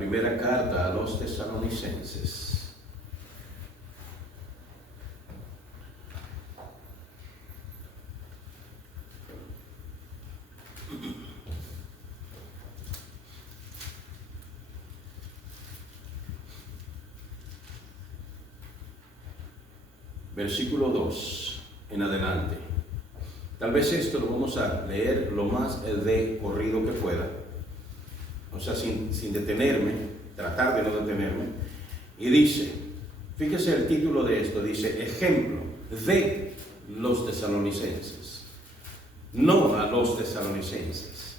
primera carta a los Tesalonicenses. Versículo 2 en adelante. Tal vez esto lo vamos a leer lo más de corrido que pueda, o sea, sin detenerme, tratar de no detenerme. Y dice, fíjese el título de esto, dice, ejemplo de los tesalonicenses, no a los tesalonicenses.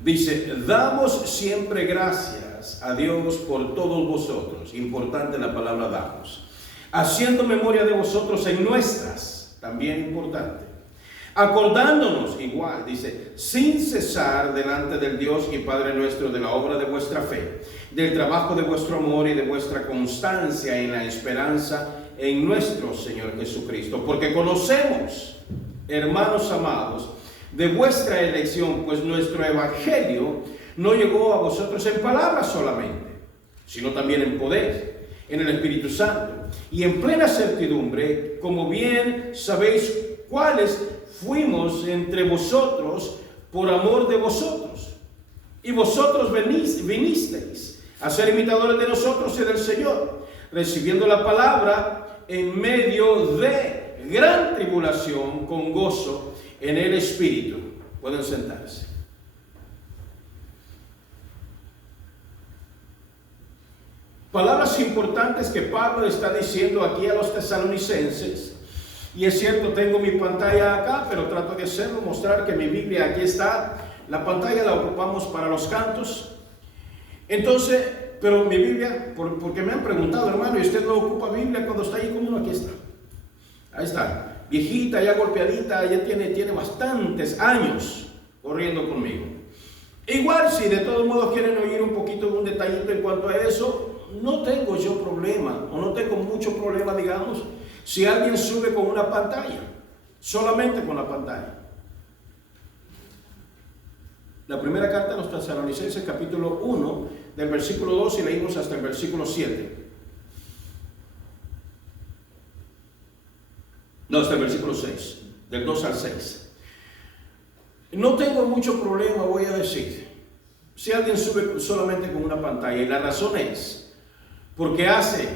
Dice, damos siempre gracias a Dios por todos vosotros, importante la palabra damos, haciendo memoria de vosotros en nuestras, también importante, acordándonos igual, dice, sin cesar delante del Dios y Padre nuestro de la obra de vuestra fe, del trabajo de vuestro amor y de vuestra constancia en la esperanza en nuestro Señor Jesucristo, porque conocemos, hermanos amados, de vuestra elección, pues nuestro evangelio no llegó a vosotros en palabras solamente, sino también en poder, en el Espíritu Santo y en plena certidumbre, como bien sabéis cuáles fuimos entre vosotros por amor de vosotros. Y vosotros vinisteis a ser imitadores de nosotros y del Señor, recibiendo la palabra en medio de gran tribulación con gozo en el Espíritu. Pueden sentarse. Palabras importantes que Pablo está diciendo aquí a los tesalonicenses. Y es cierto, tengo mi pantalla acá, pero trato de hacerlo, mostrar que mi Biblia aquí está. La pantalla la ocupamos para los cantos. Entonces, pero mi Biblia, porque me han preguntado, hermano, ¿y usted no ocupa Biblia cuando está ahí? ¿Cómo no? Aquí está. Ahí está. Viejita, ya golpeadita, ya tiene bastantes años corriendo conmigo. Igual, si de todos modos quieren oír un poquito de un detallito en cuanto a eso, no tengo yo problema, o no tengo mucho problema, digamos, si alguien sube con una pantalla, solamente con la pantalla. La primera carta a los Tesalonicenses, capítulo 1, del versículo 2, y leímos hasta el versículo 7. No, hasta el versículo 6, del 2 al 6. No tengo mucho problema, voy a decir, si alguien sube solamente con una pantalla, y la razón es porque hace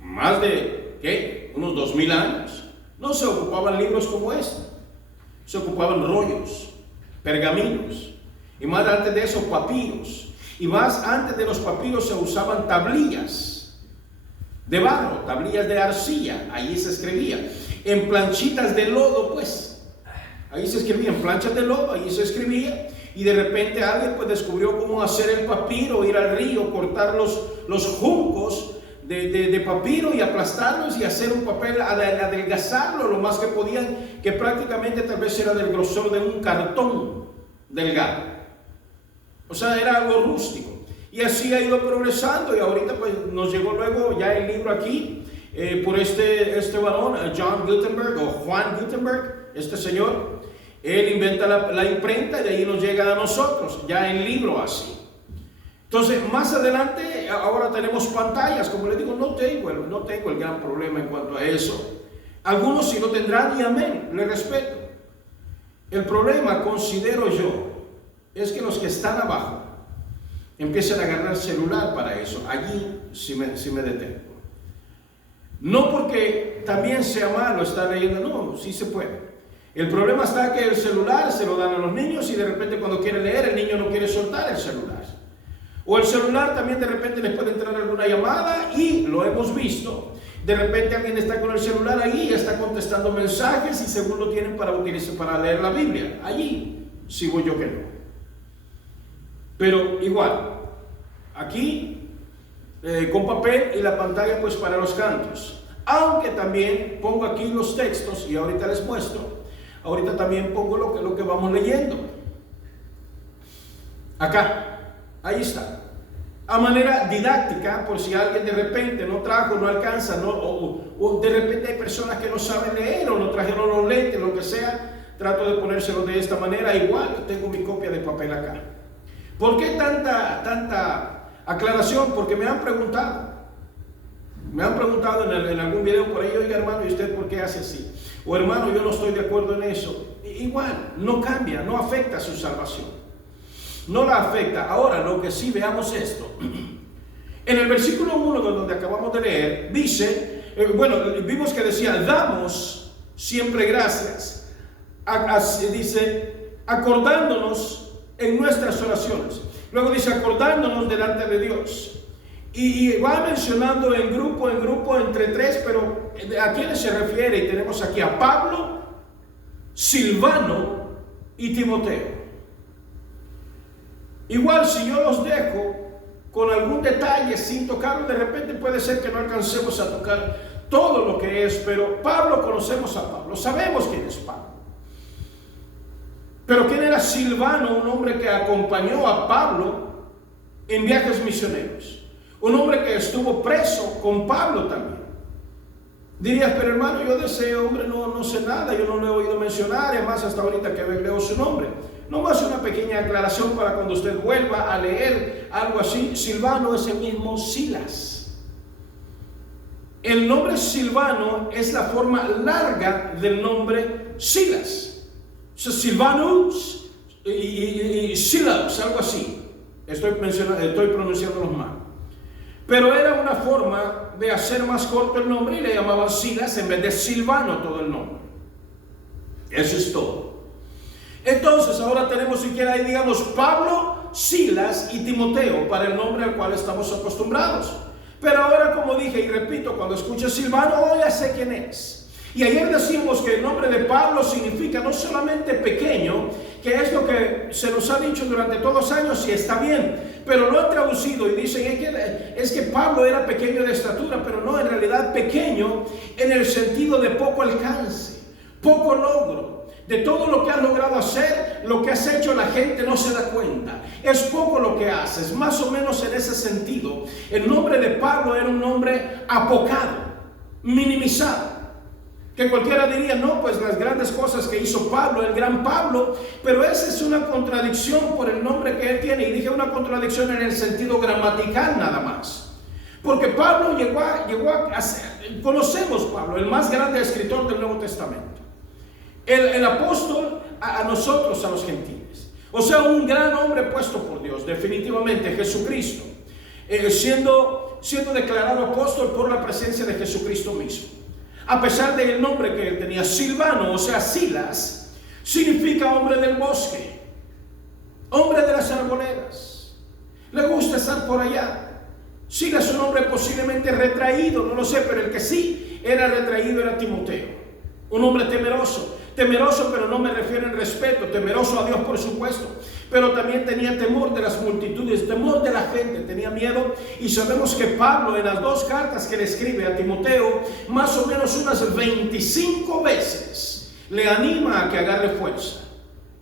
más de, ¿qué?, unos 2000 años, no se ocupaban libros como este, se ocupaban rollos, pergaminos, y más antes de eso papiros, y más antes de los papiros se usaban tablillas de barro, tablillas de arcilla, ahí se escribía, en planchitas de lodo, pues, ahí se escribía, en planchas de lodo, ahí se escribía. Y de repente alguien pues descubrió cómo hacer el papiro, ir al río, cortar los juncos de papiro y aplastarlos y hacer un papel, adelgazarlo lo más que podían, que prácticamente tal vez era del grosor de un cartón delgado. O sea, era algo rústico. Y así ha ido progresando, y ahorita pues nos llegó luego ya el libro aquí por este varón, John Gutenberg o Juan Gutenberg, este señor. Él inventa la imprenta y de ahí nos llega a nosotros, ya en libro así. Entonces, más adelante, ahora tenemos pantallas, como les digo, no tengo el gran problema en cuanto a eso. Algunos sí lo tendrán y amén, le respeto. El problema, considero yo, es que los que están abajo empiezan a agarrar celular para eso. Allí sí me detengo. No porque también sea malo estar leyendo, no, sí se puede. El problema está que el celular se lo dan a los niños y de repente cuando quiere leer el niño no quiere soltar el celular. O el celular también de repente les puede entrar alguna llamada y lo hemos visto. De repente alguien está con el celular ahí y está contestando mensajes y según lo tienen para utilizar para leer la Biblia. Allí sigo yo que no. Pero igual, aquí con papel y la pantalla pues para los cantos. Aunque también pongo aquí los textos y ahorita les muestro. Ahorita también pongo lo que vamos leyendo. Acá, ahí está. A manera didáctica, por si alguien de repente no trajo, no alcanza, o de repente hay personas que no saben leer o no trajeron los lentes, lo que sea, trato de ponérselo de esta manera. Igual tengo mi copia de papel acá. ¿Por qué tanta aclaración? Porque me han preguntado en algún video por ahí, oiga hermano, ¿y usted por qué hace así? O hermano, yo no estoy de acuerdo en eso. Igual, no cambia, no afecta su salvación. No la afecta. Ahora, lo que sí, veamos esto. En el versículo 1, donde acabamos de leer, dice, vimos que decía, damos siempre gracias. Dice, acordándonos en nuestras oraciones. Luego dice, acordándonos delante de Dios. Y va mencionando en grupo, entre tres, pero ¿a quiénes se refiere? Y tenemos aquí a Pablo, Silvano y Timoteo. Igual, si yo los dejo con algún detalle sin tocarlo, de repente puede ser que no alcancemos a tocar todo lo que es, pero Pablo, conocemos a Pablo, sabemos quién es Pablo. Pero ¿quién era Silvano? Un hombre que acompañó a Pablo en viajes misioneros. Un hombre que estuvo preso con Pablo también. Dirías, pero hermano, yo de ese hombre no sé nada, yo no lo he oído mencionar, además hasta ahorita que leo su nombre. Nomás una pequeña aclaración para cuando usted vuelva a leer algo así. Silvano es el mismo Silas. El nombre Silvano es la forma larga del nombre Silas. O sea, Silvanus y Silas, algo así. Estoy pronunciándolos mal. Pero era una forma de hacer más corto el nombre y le llamaban Silas en vez de Silvano todo el nombre. Eso es todo. Entonces ahora tenemos siquiera ahí, digamos, Pablo, Silas y Timoteo para el nombre al cual estamos acostumbrados. Pero ahora, como dije y repito, cuando escucho Silvano, ya sé quién es. Y ayer decimos que el nombre de Pablo significa no solamente pequeño, que es lo que se nos ha dicho durante todos los años y está bien, pero lo han traducido y dicen es que Pablo era pequeño de estatura, pero no, en realidad pequeño en el sentido de poco alcance, poco logro. De todo lo que has logrado hacer, lo que has hecho, la gente no se da cuenta. Es poco lo que haces, más o menos en ese sentido. El nombre de Pablo era un nombre apocado, minimizado. Que cualquiera diría, no, pues las grandes cosas que hizo Pablo, el gran Pablo, pero esa es una contradicción por el nombre que él tiene. Y dije una contradicción en el sentido gramatical nada más. Porque Pablo llegó a ser, conocemos Pablo, el más grande escritor del Nuevo Testamento. El apóstol a nosotros, a los gentiles. O sea, un gran hombre puesto por Dios, definitivamente, Jesucristo. Siendo declarado apóstol por la presencia de Jesucristo mismo. A pesar del nombre que él tenía, Silvano, o sea, Silas, significa hombre del bosque, hombre de las arboledas. Le gusta estar por allá. Silas es un hombre posiblemente retraído, no lo sé, pero el que sí era retraído era Timoteo. Un hombre temeroso, pero no me refiero en respeto, temeroso a Dios por supuesto, pero también tenía temor de las multitudes, temor de la gente, tenía miedo. Y sabemos que Pablo en las dos cartas que le escribe a Timoteo, más o menos unas 25 veces le anima a que agarre fuerza.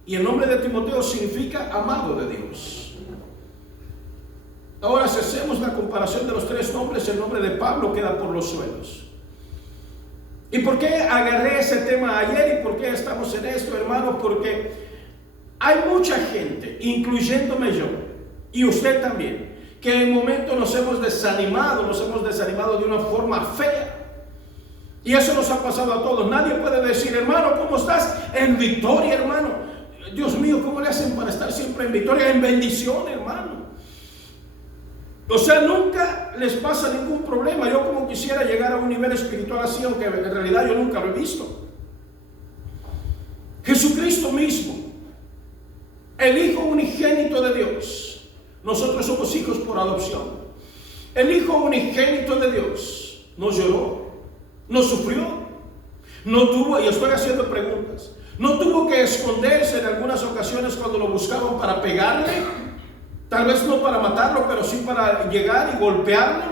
Y el nombre de Timoteo significa amado de Dios. Ahora, si hacemos la comparación de los tres nombres, el nombre de Pablo queda por los suelos. ¿Y por qué agarré ese tema ayer y por qué estamos en esto, hermanos? Porque hay mucha gente, incluyéndome yo, y usted también, que en momentos nos hemos desanimado de una forma fea. Y eso nos ha pasado a todos. Nadie puede decir, hermano, ¿cómo estás? En victoria, hermano. Dios mío, ¿cómo le hacen para estar siempre en victoria? En bendición, hermano. O sea, nunca les pasa ningún problema. Yo como quisiera llegar a un nivel espiritual así, aunque en realidad yo nunca lo he visto. Jesucristo mismo, el Hijo unigénito de Dios. Nosotros somos hijos por adopción. El Hijo unigénito de Dios no lloró, no sufrió, no tuvo, y estoy haciendo preguntas, no tuvo que esconderse en algunas ocasiones cuando lo buscaban para pegarle. Tal vez no para matarlo, pero sí para llegar y golpearlo,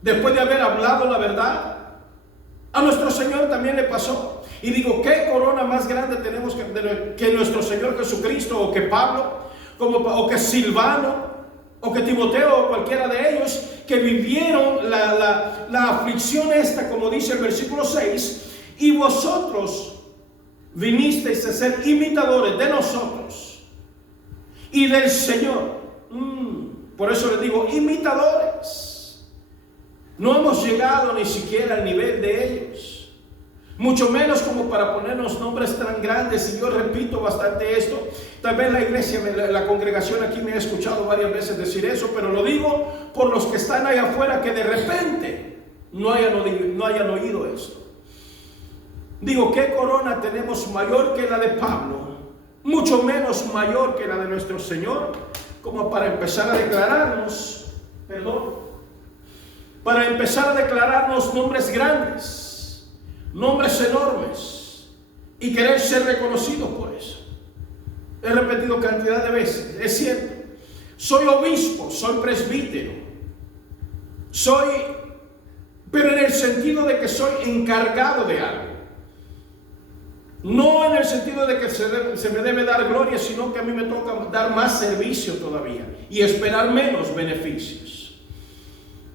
después de haber hablado la verdad. A nuestro Señor también le pasó. Y digo, ¿qué corona más grande tenemos que nuestro Señor Jesucristo, o que Pablo, o que Silvano, o que Timoteo, o cualquiera de ellos, que vivieron la aflicción esta, como dice el versículo 6, y vosotros vinisteis a ser imitadores de nosotros, y del Señor. Por eso les digo, imitadores. No hemos llegado ni siquiera al nivel de ellos, mucho menos como para ponernos nombres tan grandes. Y yo repito bastante esto. Tal vez la iglesia, la congregación aquí me ha escuchado varias veces decir eso, pero lo digo por los que están allá afuera que de repente no hayan oído esto. Digo, ¿qué corona tenemos mayor que la de Pablo? Mucho menos mayor que la de nuestro Señor, como para empezar a declararnos, para empezar a declararnos nombres grandes, nombres enormes, y querer ser reconocidos por eso. He repetido cantidad de veces, es cierto, soy obispo, soy presbítero, pero en el sentido de que soy encargado de algo. No en el sentido de que se me debe dar gloria, sino que a mí me toca dar más servicio todavía y esperar menos beneficios.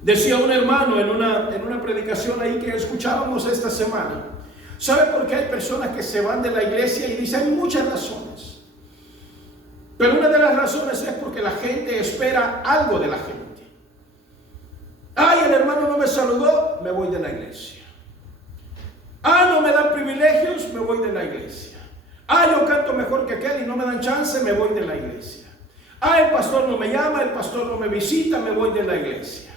Decía un hermano en una predicación ahí que escuchábamos esta semana, ¿sabe por qué hay personas que se van de la iglesia? Y dice, hay muchas razones, pero una de las razones es porque la gente espera algo de la gente. Ay, el hermano no me saludó, me voy de la iglesia. No me dan privilegios, me voy de la iglesia. Yo canto mejor que aquel y no me dan chance, me voy de la iglesia. El pastor no me llama, el pastor no me visita, me voy de la iglesia.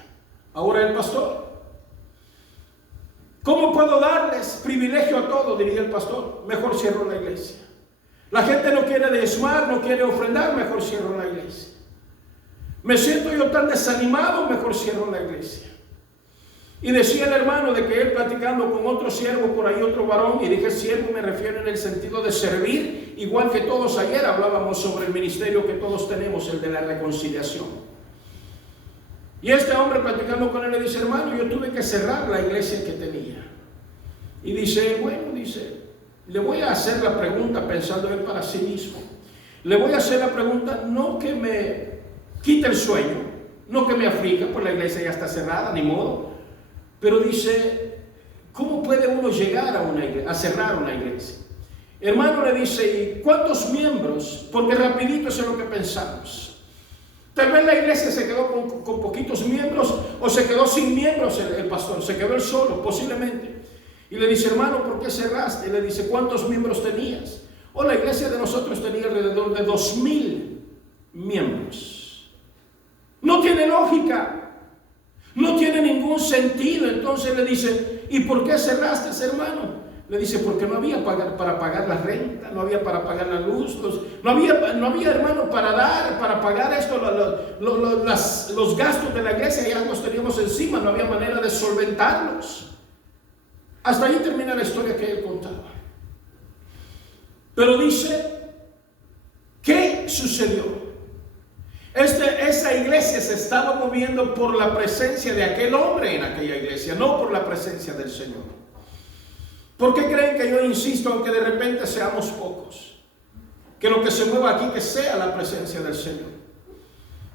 Ahora el pastor, ¿cómo puedo darles privilegio a todos? Diría el pastor, mejor cierro la iglesia. La gente no quiere diezmar, no quiere ofrendar, mejor cierro la iglesia. Me siento yo tan desanimado, mejor cierro la iglesia. Y decía el hermano de que él platicando con otro siervo por ahí, otro varón, y dije siervo me refiero en el sentido de servir, igual que todos ayer hablábamos sobre el ministerio que todos tenemos, el de la reconciliación. Y este hombre platicando con él le dice, hermano, yo tuve que cerrar la iglesia que tenía. Y dice, le voy a hacer la pregunta, pensando él para sí mismo, le voy a hacer la pregunta, no que me quite el sueño, no que me aflija, pues la iglesia ya está cerrada, ni modo. Pero dice, ¿cómo puede uno llegar a cerrar una iglesia? Hermano le dice, ¿y cuántos miembros? Porque rapidito eso es lo que pensamos. Tal vez la iglesia se quedó con poquitos miembros, o se quedó sin miembros el pastor, se quedó él solo, posiblemente. Y le dice, hermano, ¿por qué cerraste? Y le dice, ¿cuántos miembros tenías? La iglesia de nosotros tenía alrededor de 2,000 miembros. No tiene lógica. No tiene ningún sentido. Entonces le dice, ¿y por qué cerraste, hermano? Le dice, porque no había para pagar la renta, no había para pagar la luz, no había hermano para pagar esto, los gastos de la iglesia, ya los teníamos encima, no había manera de solventarlos. Hasta ahí termina la historia que él contaba. Pero dice, ¿qué sucedió? Esa iglesia se estaba moviendo por la presencia de aquel hombre en aquella iglesia, no por la presencia del Señor. ¿Por qué creen que yo insisto, aunque de repente seamos pocos, que lo que se mueva aquí que sea la presencia del Señor?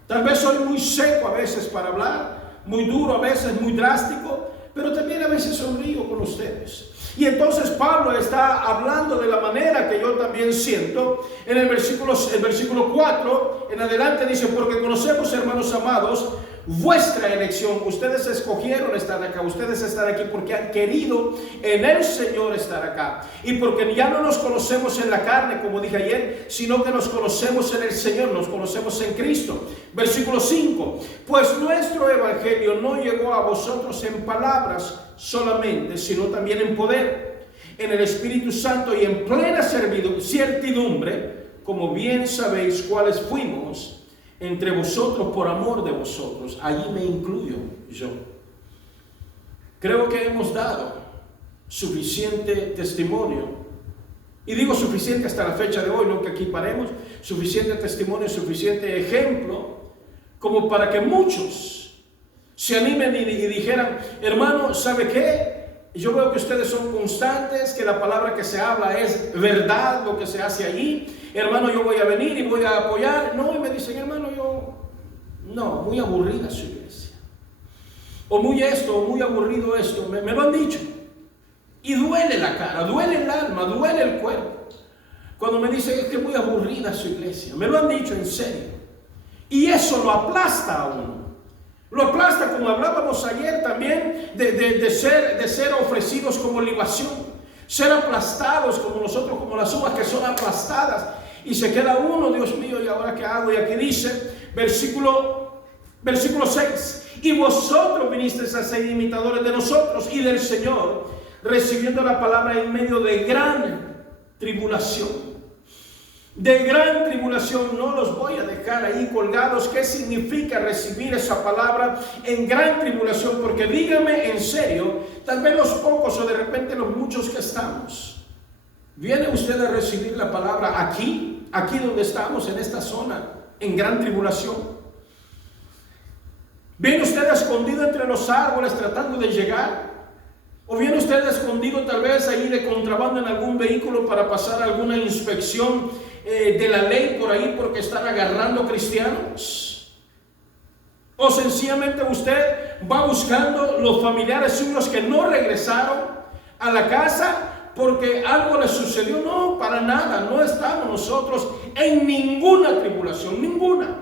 Tal vez soy muy seco a veces para hablar, muy duro a veces, muy drástico, pero también a veces sonrío con ustedes. Y entonces Pablo está hablando de la manera que yo también siento. En el versículo 4 en adelante dice, porque conocemos, hermanos amados, vuestra elección. Ustedes escogieron estar acá, ustedes están aquí porque han querido en el Señor estar acá. Y porque ya no nos conocemos en la carne, como dije ayer, sino que nos conocemos en el Señor, nos conocemos en Cristo. Versículo 5, pues nuestro evangelio no llegó a vosotros en palabras solamente, sino también en poder, en el Espíritu Santo y en plena certidumbre, como bien sabéis cuáles fuimos entre vosotros por amor de vosotros. Allí me incluyo yo. Creo que hemos dado suficiente testimonio, y digo suficiente hasta la fecha de hoy, no que aquí paremos, suficiente testimonio, suficiente ejemplo, como para que muchos se animen y dijeran, hermano, ¿sabe qué? Yo veo que ustedes son constantes, que la palabra que se habla es verdad, lo que se hace allí. Hermano, yo voy a venir y voy a apoyar. No, y me dicen, hermano, no, muy aburrida su iglesia. O muy esto, o muy aburrido esto. Me lo han dicho. Y duele la cara, duele el alma, duele el cuerpo. cuando me dicen es que es muy aburrida su iglesia. Me lo han dicho en serio. Y eso lo aplasta a uno. Lo aplasta, como hablábamos ayer también, de ser ofrecidos como libación. Ser aplastados como nosotros, como las uvas que son aplastadas. Y se queda uno, Dios mío, ¿y ahora qué hago? Y aquí dice, versículo 6. Y vosotros vinisteis a ser imitadores de nosotros y del Señor, recibiendo la palabra en medio de gran tribulación. De gran tribulación. No los voy a dejar ahí colgados. ¿Qué significa recibir esa palabra en gran tribulación? Porque dígame en serio, tal vez los pocos o de repente los muchos que estamos, ¿viene usted a recibir la palabra aquí donde estamos, en esta zona, en gran tribulación? ¿Viene usted escondido entre los árboles tratando de llegar? ¿O viene usted escondido tal vez ahí de contrabando en algún vehículo para pasar alguna inspección de la ley por ahí porque están agarrando cristianos? ¿O sencillamente usted va buscando los familiares suyos que no regresaron a la casa porque algo les sucedió? No, para nada, no estamos nosotros en ninguna tribulación, ninguna.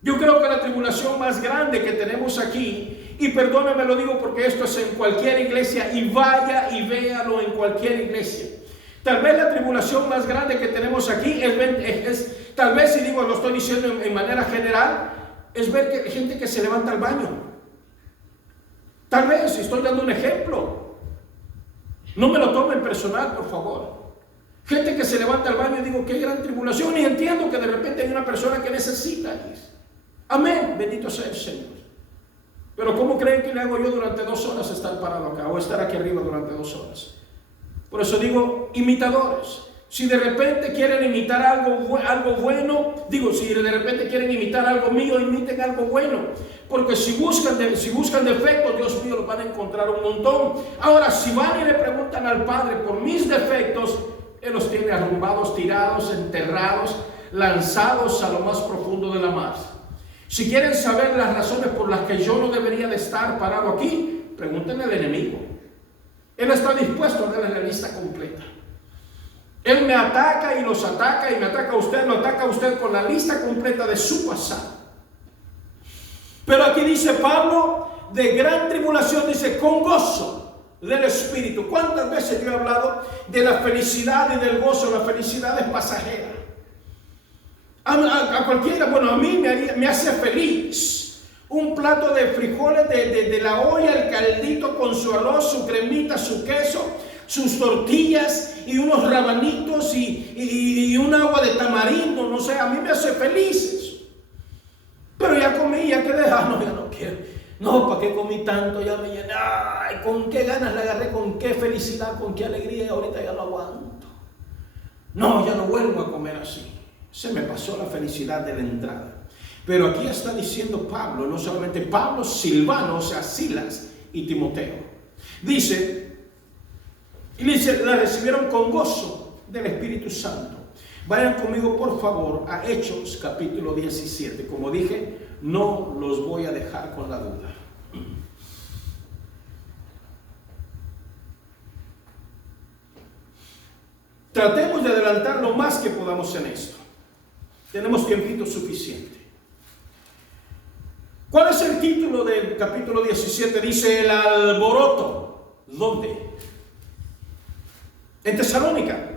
Yo creo que la tribulación más grande que tenemos aquí, y perdóneme lo digo porque esto es en cualquier iglesia, y vaya y véalo en cualquier iglesia. Tal vez la tribulación más grande que tenemos aquí es tal vez, si digo, lo estoy diciendo en manera general, es ver que hay gente que se levanta al baño. Tal vez, si estoy dando un ejemplo, no me lo tomen personal, por favor. Gente que se levanta al baño y digo, qué gran tribulación, y entiendo que de repente hay una persona que necesita ir. Amén, bendito sea el Señor. Pero ¿cómo creen que le hago yo durante 2 horas estar parado acá o estar aquí arriba durante 2 horas? Por eso digo, imitadores. Si de repente quieren imitar algo bueno, si de repente quieren imitar algo mío, imiten algo bueno. Porque si buscan defectos, Dios mío, los van a encontrar un montón. Ahora, si van y le preguntan al Padre por mis defectos, Él los tiene arrumbados, tirados, enterrados, lanzados a lo más profundo de la mar. Si quieren saber las razones por las que yo no debería de estar parado aquí, pregúntenle al enemigo. Él está dispuesto a darle la lista completa. Él me ataca y los ataca y me ataca a usted, lo ataca a usted con la lista completa de su pasado. Pero aquí dice Pablo, de gran tribulación, dice, con gozo del Espíritu. ¿Cuántas veces yo he hablado de la felicidad y del gozo? La felicidad es pasajera. A cualquiera, bueno, a mí me hace feliz un plato de frijoles de la olla, el caldito con su arroz, su cremita, su queso, sus tortillas y unos rabanitos y un agua de tamarindo, no sé, a mí me hace feliz eso. Pero ya comí, ya quedé, no, ya no quiero. No, ¿para qué comí tanto? Ya me llené. Ay, ¿con qué ganas le agarré? ¿Con qué felicidad? ¿Con qué alegría? Ahorita ya lo aguanto. No, ya no vuelvo a comer así. Se me pasó la felicidad de la entrada. Pero aquí está diciendo Pablo, no solamente Pablo, Silvano, o sea, Silas y Timoteo. Dice, la recibieron con gozo del Espíritu Santo. Vayan conmigo, por favor, a Hechos capítulo 17. Como dije, no los voy a dejar con la duda. Tratemos de adelantar lo más que podamos en esto. Tenemos tiempito suficiente. ¿Cuál es el título del capítulo 17? Dice el alboroto. ¿Dónde? En Tesalónica.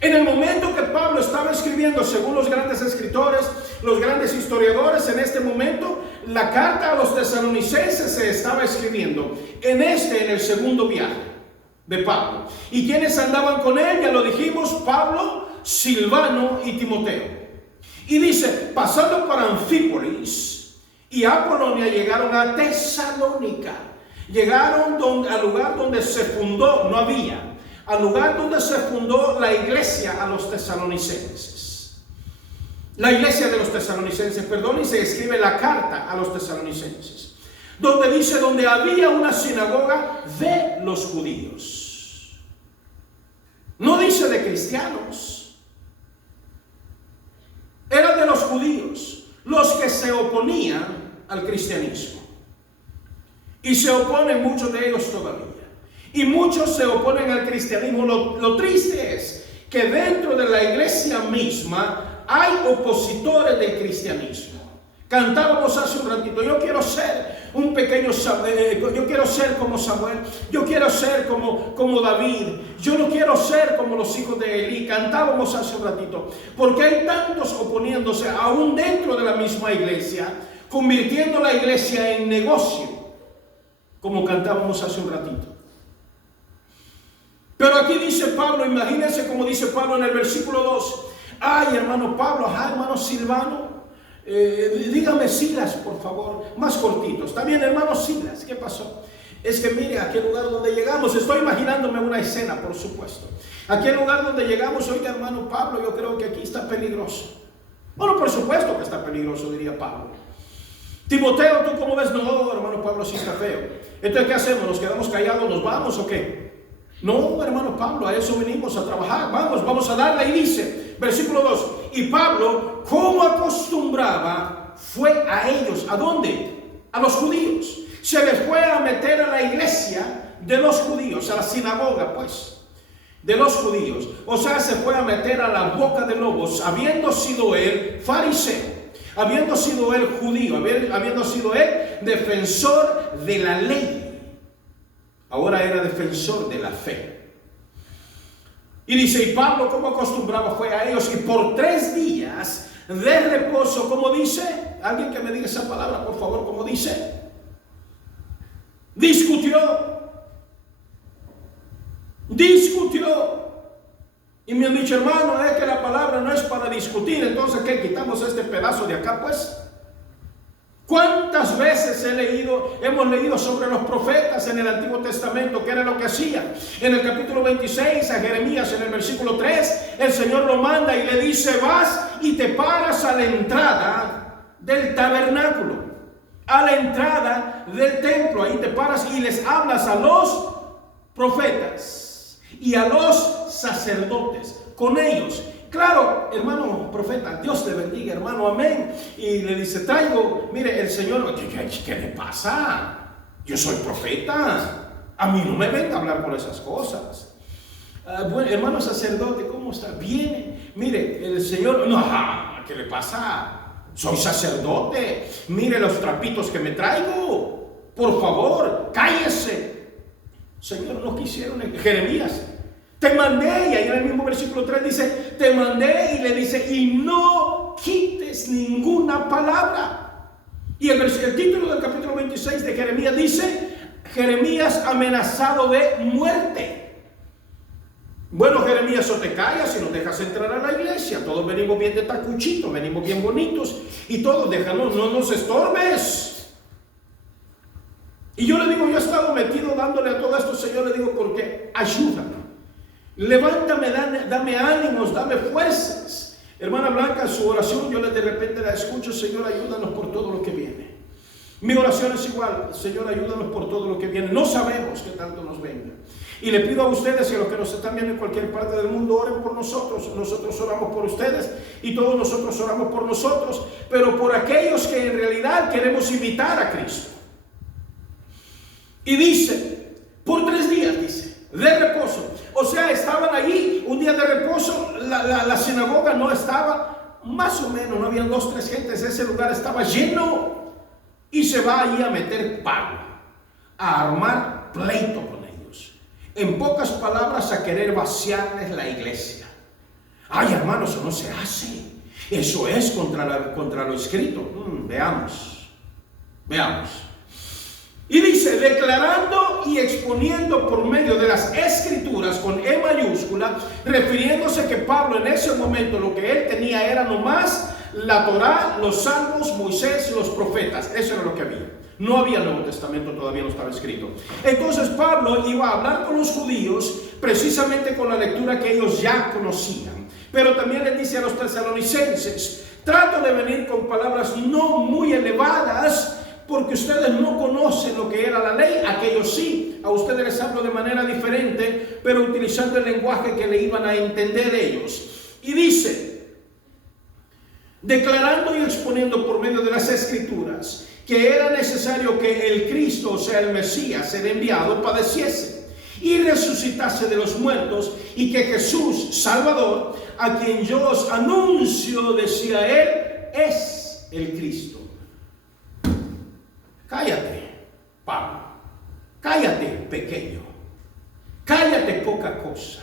En el momento que Pablo estaba escribiendo, según los grandes escritores, los grandes historiadores, en este momento, la carta a los tesalonicenses se estaba escribiendo. En el segundo viaje de Pablo. ¿Y quiénes andaban con él? Ya lo dijimos, Pablo, Silvano y Timoteo. Y dice, pasando por Anfípolis y Apolonia, llegaron a Tesalónica. Llegaron al lugar donde se fundó, no había, al lugar donde se fundó la iglesia a los tesalonicenses. La iglesia de los tesalonicenses, perdón, y se escribe la carta a los tesalonicenses, donde dice, donde había una sinagoga de los judíos. No dice de cristianos. Eran de los judíos, los que se oponían al cristianismo. Y se oponen muchos de ellos todavía. Y muchos se oponen al cristianismo. Lo triste es que dentro de la iglesia misma hay opositores del cristianismo. Cantábamos hace un ratito, yo quiero ser un pequeño Samuel, yo quiero ser como Samuel, yo quiero ser como David, yo no quiero ser como los hijos de Elí. Cantábamos hace un ratito, porque hay tantos oponiéndose aún dentro de la misma iglesia, convirtiendo la iglesia en negocio, como cantábamos hace un ratito. Pero aquí dice Pablo, imagínense como dice Pablo en el versículo 2. Ay, hermano Pablo, hermano Silvano, dígame Silas, por favor, más cortitos. Está bien, hermano Silas, ¿qué pasó? Es que mire, a qué lugar donde llegamos, estoy imaginándome una escena, por supuesto. Aquel lugar donde llegamos, oiga, hermano Pablo, yo creo que aquí está peligroso. Bueno, por supuesto que está peligroso, diría Pablo. Timoteo, ¿tú cómo ves? No, hermano Pablo, sí está feo. Entonces, ¿qué hacemos? ¿Nos quedamos callados, nos vamos o qué? No, hermano Pablo, a eso venimos a trabajar. Vamos a darle. Y dice, versículo 2, y Pablo, como acostumbraba, fue a ellos. ¿A dónde? A los judíos. Se les fue a meter a la iglesia de los judíos, a la sinagoga, pues, de los judíos. O sea, se fue a meter a la boca de lobos, habiendo sido él fariseo, habiendo sido él judío, habiendo sido él defensor de la ley. Ahora era defensor de la fe. Y dice, y Pablo, como acostumbraba, fue a ellos, y por 3 días de reposo, como dice, alguien que me diga esa palabra, por favor, como dice, discutió. Y me han dicho, hermano, es que la palabra no es para discutir. Entonces, ¿qué? Quitamos este pedazo de acá, pues. ¿Cuántas veces hemos leído sobre los profetas en el Antiguo Testamento? ¿Qué era lo que hacían? En el capítulo 26 a Jeremías, en el versículo 3, el Señor lo manda y le dice, vas y te paras a la entrada del tabernáculo, a la entrada del templo. Ahí te paras y les hablas a los profetas y a los sacerdotes, con ellos. Claro, hermano profeta, Dios te bendiga, hermano, amén. Y le dice, mire, el Señor, ¿qué le pasa? Yo soy profeta, a mí no me venga a hablar por esas cosas. Bueno, hermano sacerdote, ¿cómo está? Bien, mire, el Señor, no, ¿qué le pasa? Soy sacerdote, mire los trapitos que me traigo, por favor, cállese. Señor, no quisieron, Jeremías, te mandé, y ahí en el mismo versículo 3 dice, te mandé, y le dice, y no quites ninguna palabra. Y el título del capítulo 26 de Jeremías dice, Jeremías amenazado de muerte. Bueno, Jeremías, o te callas y nos dejas entrar a la iglesia. Todos venimos bien de tacuchito, venimos bien bonitos, y todos, déjanos, no nos estorbes. Y yo le digo, yo he estado metido dándole a todo esto, Señor, le digo, porque ayúdame. Levántame, dame ánimos, dame fuerzas. Hermana Blanca, su oración, yo de repente la escucho, Señor, ayúdanos por todo lo que viene. Mi oración es igual, Señor, ayúdanos por todo lo que viene. No sabemos qué tanto nos venga. Y le pido a ustedes y a los que nos están viendo en cualquier parte del mundo, oren por nosotros. Nosotros oramos por ustedes y todos nosotros oramos por nosotros, pero por aquellos que en realidad queremos imitar a Cristo. Y dice, por 3 días, dice, de reposo. O sea, estaban allí un día de reposo. La sinagoga no estaba, más o menos, no habían 2 o 3 gentes. Ese lugar estaba lleno. Y se va allí a meter Pablo, a armar pleito con ellos. En pocas palabras, a querer vaciarles la iglesia. Ay, hermano, eso no se hace. Eso es contra lo escrito. Veamos. Y dice, declarando y exponiendo por medio de las escrituras con E mayúscula, refiriéndose que Pablo en ese momento lo que él tenía era nomás la Torá, los salmos, Moisés y los profetas. Eso era lo que había. No había Nuevo Testamento, todavía no estaba escrito. Entonces Pablo iba a hablar con los judíos precisamente con la lectura que ellos ya conocían. Pero también les dice a los tesalonicenses, trato de venir con palabras no muy elevadas, porque ustedes no conocen lo que era la ley. Aquellos sí, a ustedes les hablo de manera diferente, pero utilizando el lenguaje que le iban a entender ellos. Y dice, declarando y exponiendo por medio de las escrituras que era necesario que el Cristo, o sea el Mesías, el enviado, padeciese y resucitase de los muertos, y que Jesús, Salvador, a quien yo os anuncio, decía él, es el Cristo. Cállate, Pablo. Cállate, pequeño. Cállate, poca cosa.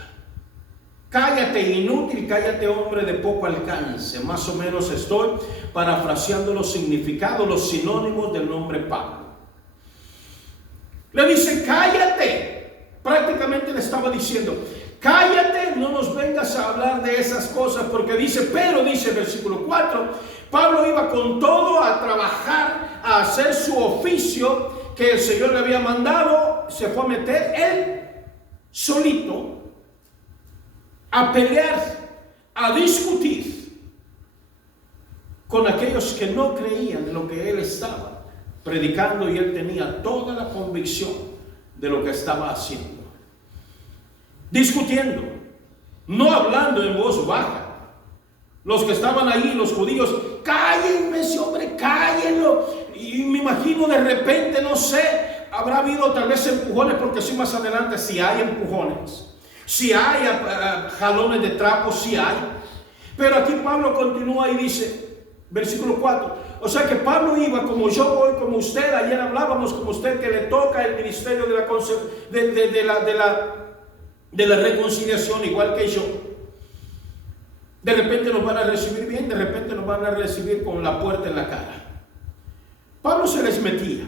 Cállate, inútil. Cállate, hombre de poco alcance. Más o menos estoy parafraseando los significados, los sinónimos del nombre Pablo. Le dice, cállate. Prácticamente le estaba diciendo, cállate, no nos vengas a hablar de esas cosas, porque dice, pero dice el versículo 4, Pablo iba con todo a trabajar, a hacer su oficio que el Señor le había mandado. Se fue a meter él solito a pelear, a discutir con aquellos que no creían en lo que él estaba predicando, y él tenía toda la convicción de lo que estaba haciendo. Discutiendo, no hablando en voz baja. Los que estaban ahí, los judíos, cállenme ese hombre, cállenlo. Y me imagino de repente, no sé, habrá habido tal vez empujones, porque sí, más adelante si hay empujones, si hay jalones de trapo, si hay. Pero aquí Pablo continúa y dice, versículo 4, o sea que Pablo iba como yo voy, como usted, ayer hablábamos como usted, que le toca el ministerio de la reconciliación, igual que yo. De repente nos van a recibir bien, de repente nos van a recibir con la puerta en la cara. Pablo se les metía.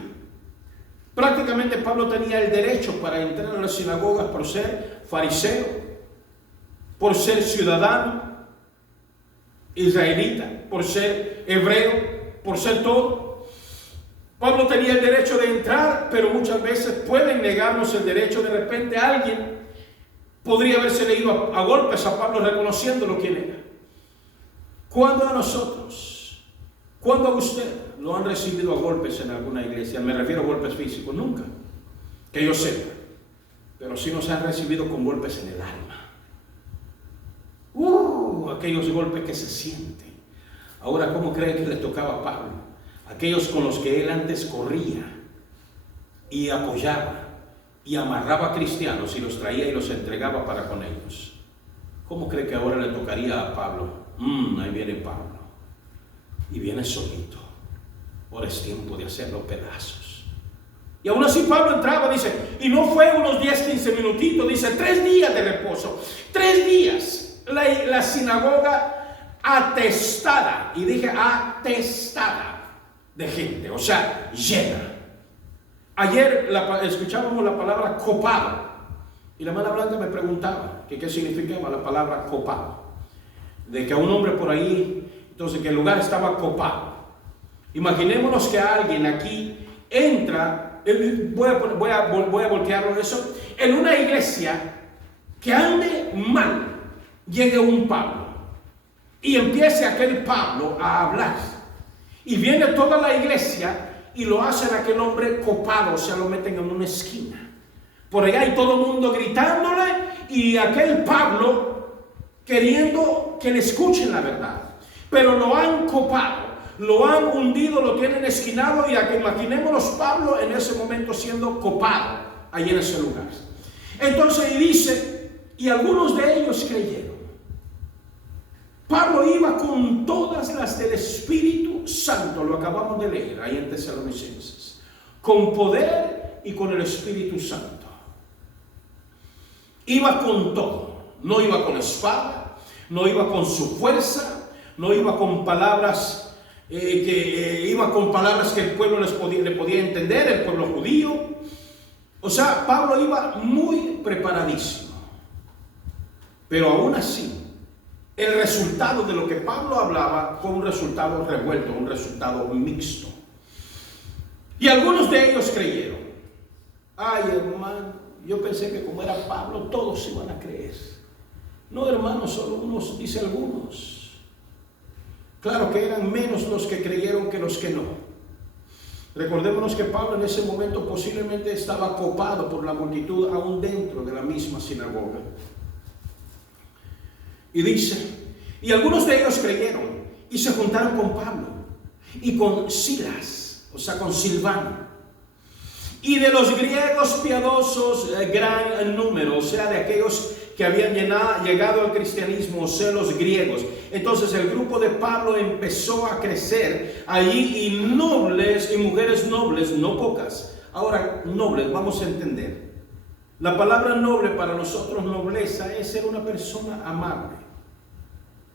Prácticamente Pablo tenía el derecho para entrar a las sinagogas por ser fariseo, por ser ciudadano israelita, por ser hebreo, por ser todo. Pablo tenía el derecho de entrar, pero muchas veces pueden negarnos el derecho. De repente alguien podría haberse leído a golpes a Pablo reconociéndolo quién era. ¿Cuándo a nosotros, cuándo a usted lo han recibido a golpes en alguna iglesia? Me refiero a golpes físicos, nunca, que yo sepa, pero sí nos han recibido con golpes en el alma. Aquellos golpes que se sienten. Ahora, ¿cómo cree que le tocaba a Pablo? Aquellos con los que él antes corría y apoyaba y amarraba a cristianos y los traía y los entregaba para con ellos. ¿Cómo cree que ahora le tocaría a Pablo? Ahí viene Pablo. Y viene solito. Ahora es tiempo de hacerlo pedazos. Y aún así Pablo entraba, dice, y no fue unos 10, 15 minutitos, dice, 3 días de reposo. 3 días. La sinagoga atestada, y dije atestada de gente, o sea, llena. Ayer escuchábamos la palabra copado, y la hermana Blanca me preguntaba que qué significaba la palabra copado, de que a un hombre por ahí, entonces que el lugar estaba copado. Imaginémonos que alguien aquí entra, voy a voltearlo eso, en una iglesia que ande mal, llegue un Pablo y empiece aquel Pablo a hablar, y viene toda la iglesia y lo hacen aquel hombre copado, o sea, lo meten en una esquina. Por allá hay todo el mundo gritándole y aquel Pablo queriendo que le escuchen la verdad, pero lo han copado, lo han hundido, lo tienen esquinado, y aquí imaginémonos Pablo en ese momento siendo copado allí en ese lugar. Entonces dice, y algunos de ellos creyeron. Pablo iba con todas las del Espíritu Santo, lo acabamos de leer ahí en Tesalonicenses, con poder y con el Espíritu Santo. Iba con todo, no iba con espada, no iba con su fuerza, no iba con palabras iba con palabras que el pueblo le podía entender, el pueblo judío. O sea, Pablo iba muy preparadísimo, pero aún así el resultado de lo que Pablo hablaba fue un resultado revuelto, un resultado mixto. Y algunos de ellos creyeron. Ay, hermano, yo pensé que como era Pablo todos iban a creer. No, hermano, solo unos, dice algunos. Claro que eran menos los que creyeron que los que no. Recordémonos que Pablo en ese momento posiblemente estaba copado por la multitud aún dentro de la misma sinagoga. Y dice, y algunos de ellos creyeron y se juntaron con Pablo y con Silas, o sea, con Silvano, y de los griegos piadosos gran número, o sea, de aquellos que habían llegado al cristianismo, o sea, los griegos. Entonces el grupo de Pablo empezó a crecer allí, y nobles y mujeres nobles, no pocas. Ahora, nobles, vamos a entender. La palabra noble para nosotros, nobleza, es ser una persona amable.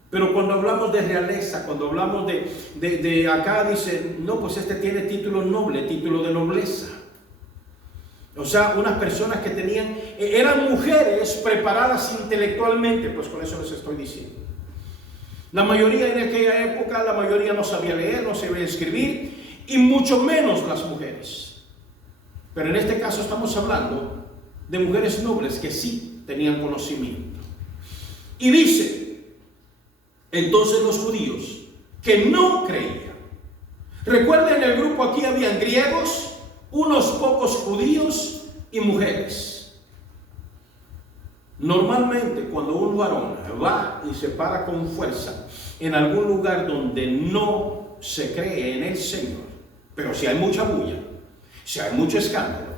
Pero cuando hablamos de realeza, cuando hablamos de acá, dice, no, pues este tiene título noble, título de nobleza. O sea, unas personas que eran mujeres preparadas intelectualmente, pues con eso les estoy diciendo. La mayoría en aquella época, la mayoría no sabía leer, no sabía escribir, y mucho menos las mujeres. Pero en este caso estamos hablando de mujeres nobles que sí tenían conocimiento. Y dice, entonces los judíos que no creían. Recuerden, en el grupo aquí habían griegos, unos pocos judíos y mujeres. Normalmente cuando un varón va y se para con fuerza en algún lugar donde no se cree en el Señor, pero si hay mucha bulla, si hay mucho escándalo,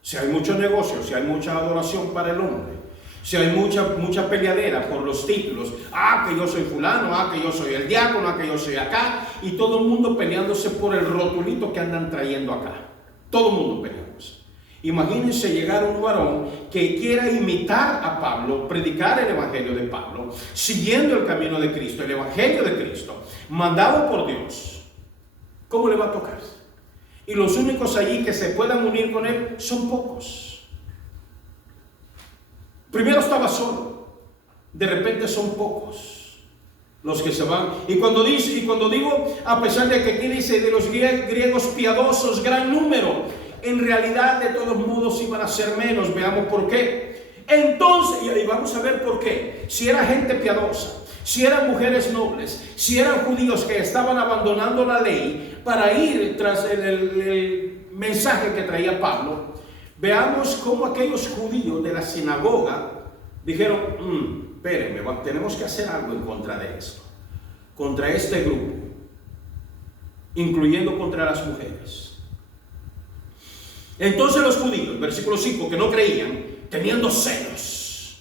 si hay mucho negocio, si hay mucha adoración para el hombre, si hay mucha peleadera por los títulos, que yo soy fulano, que yo soy el diácono, que yo soy acá, y todo el mundo peleándose por el rotulito que andan trayendo acá. Todo el mundo peleándose. Imagínense llegar un varón que quiera imitar a Pablo, predicar el evangelio de Pablo, siguiendo el camino de Cristo, el evangelio de Cristo, mandado por Dios. ¿Cómo le va a tocar? Y los únicos allí que se puedan unir con él son pocos. Primero estaba solo, de repente son pocos los que se van. Y cuando digo, a pesar de que aquí dice de los griegos piadosos, gran número, en realidad de todos modos iban a ser menos. Veamos por qué. Entonces, y vamos a ver por qué. Si era gente piadosa, si eran mujeres nobles, si eran judíos que estaban abandonando la ley para ir tras el mensaje que traía Pablo, veamos cómo aquellos judíos de la sinagoga dijeron, espérenme, tenemos que hacer algo en contra de esto, contra este grupo, incluyendo contra las mujeres. Entonces los judíos, versículo 5, que no creían, teniendo celos,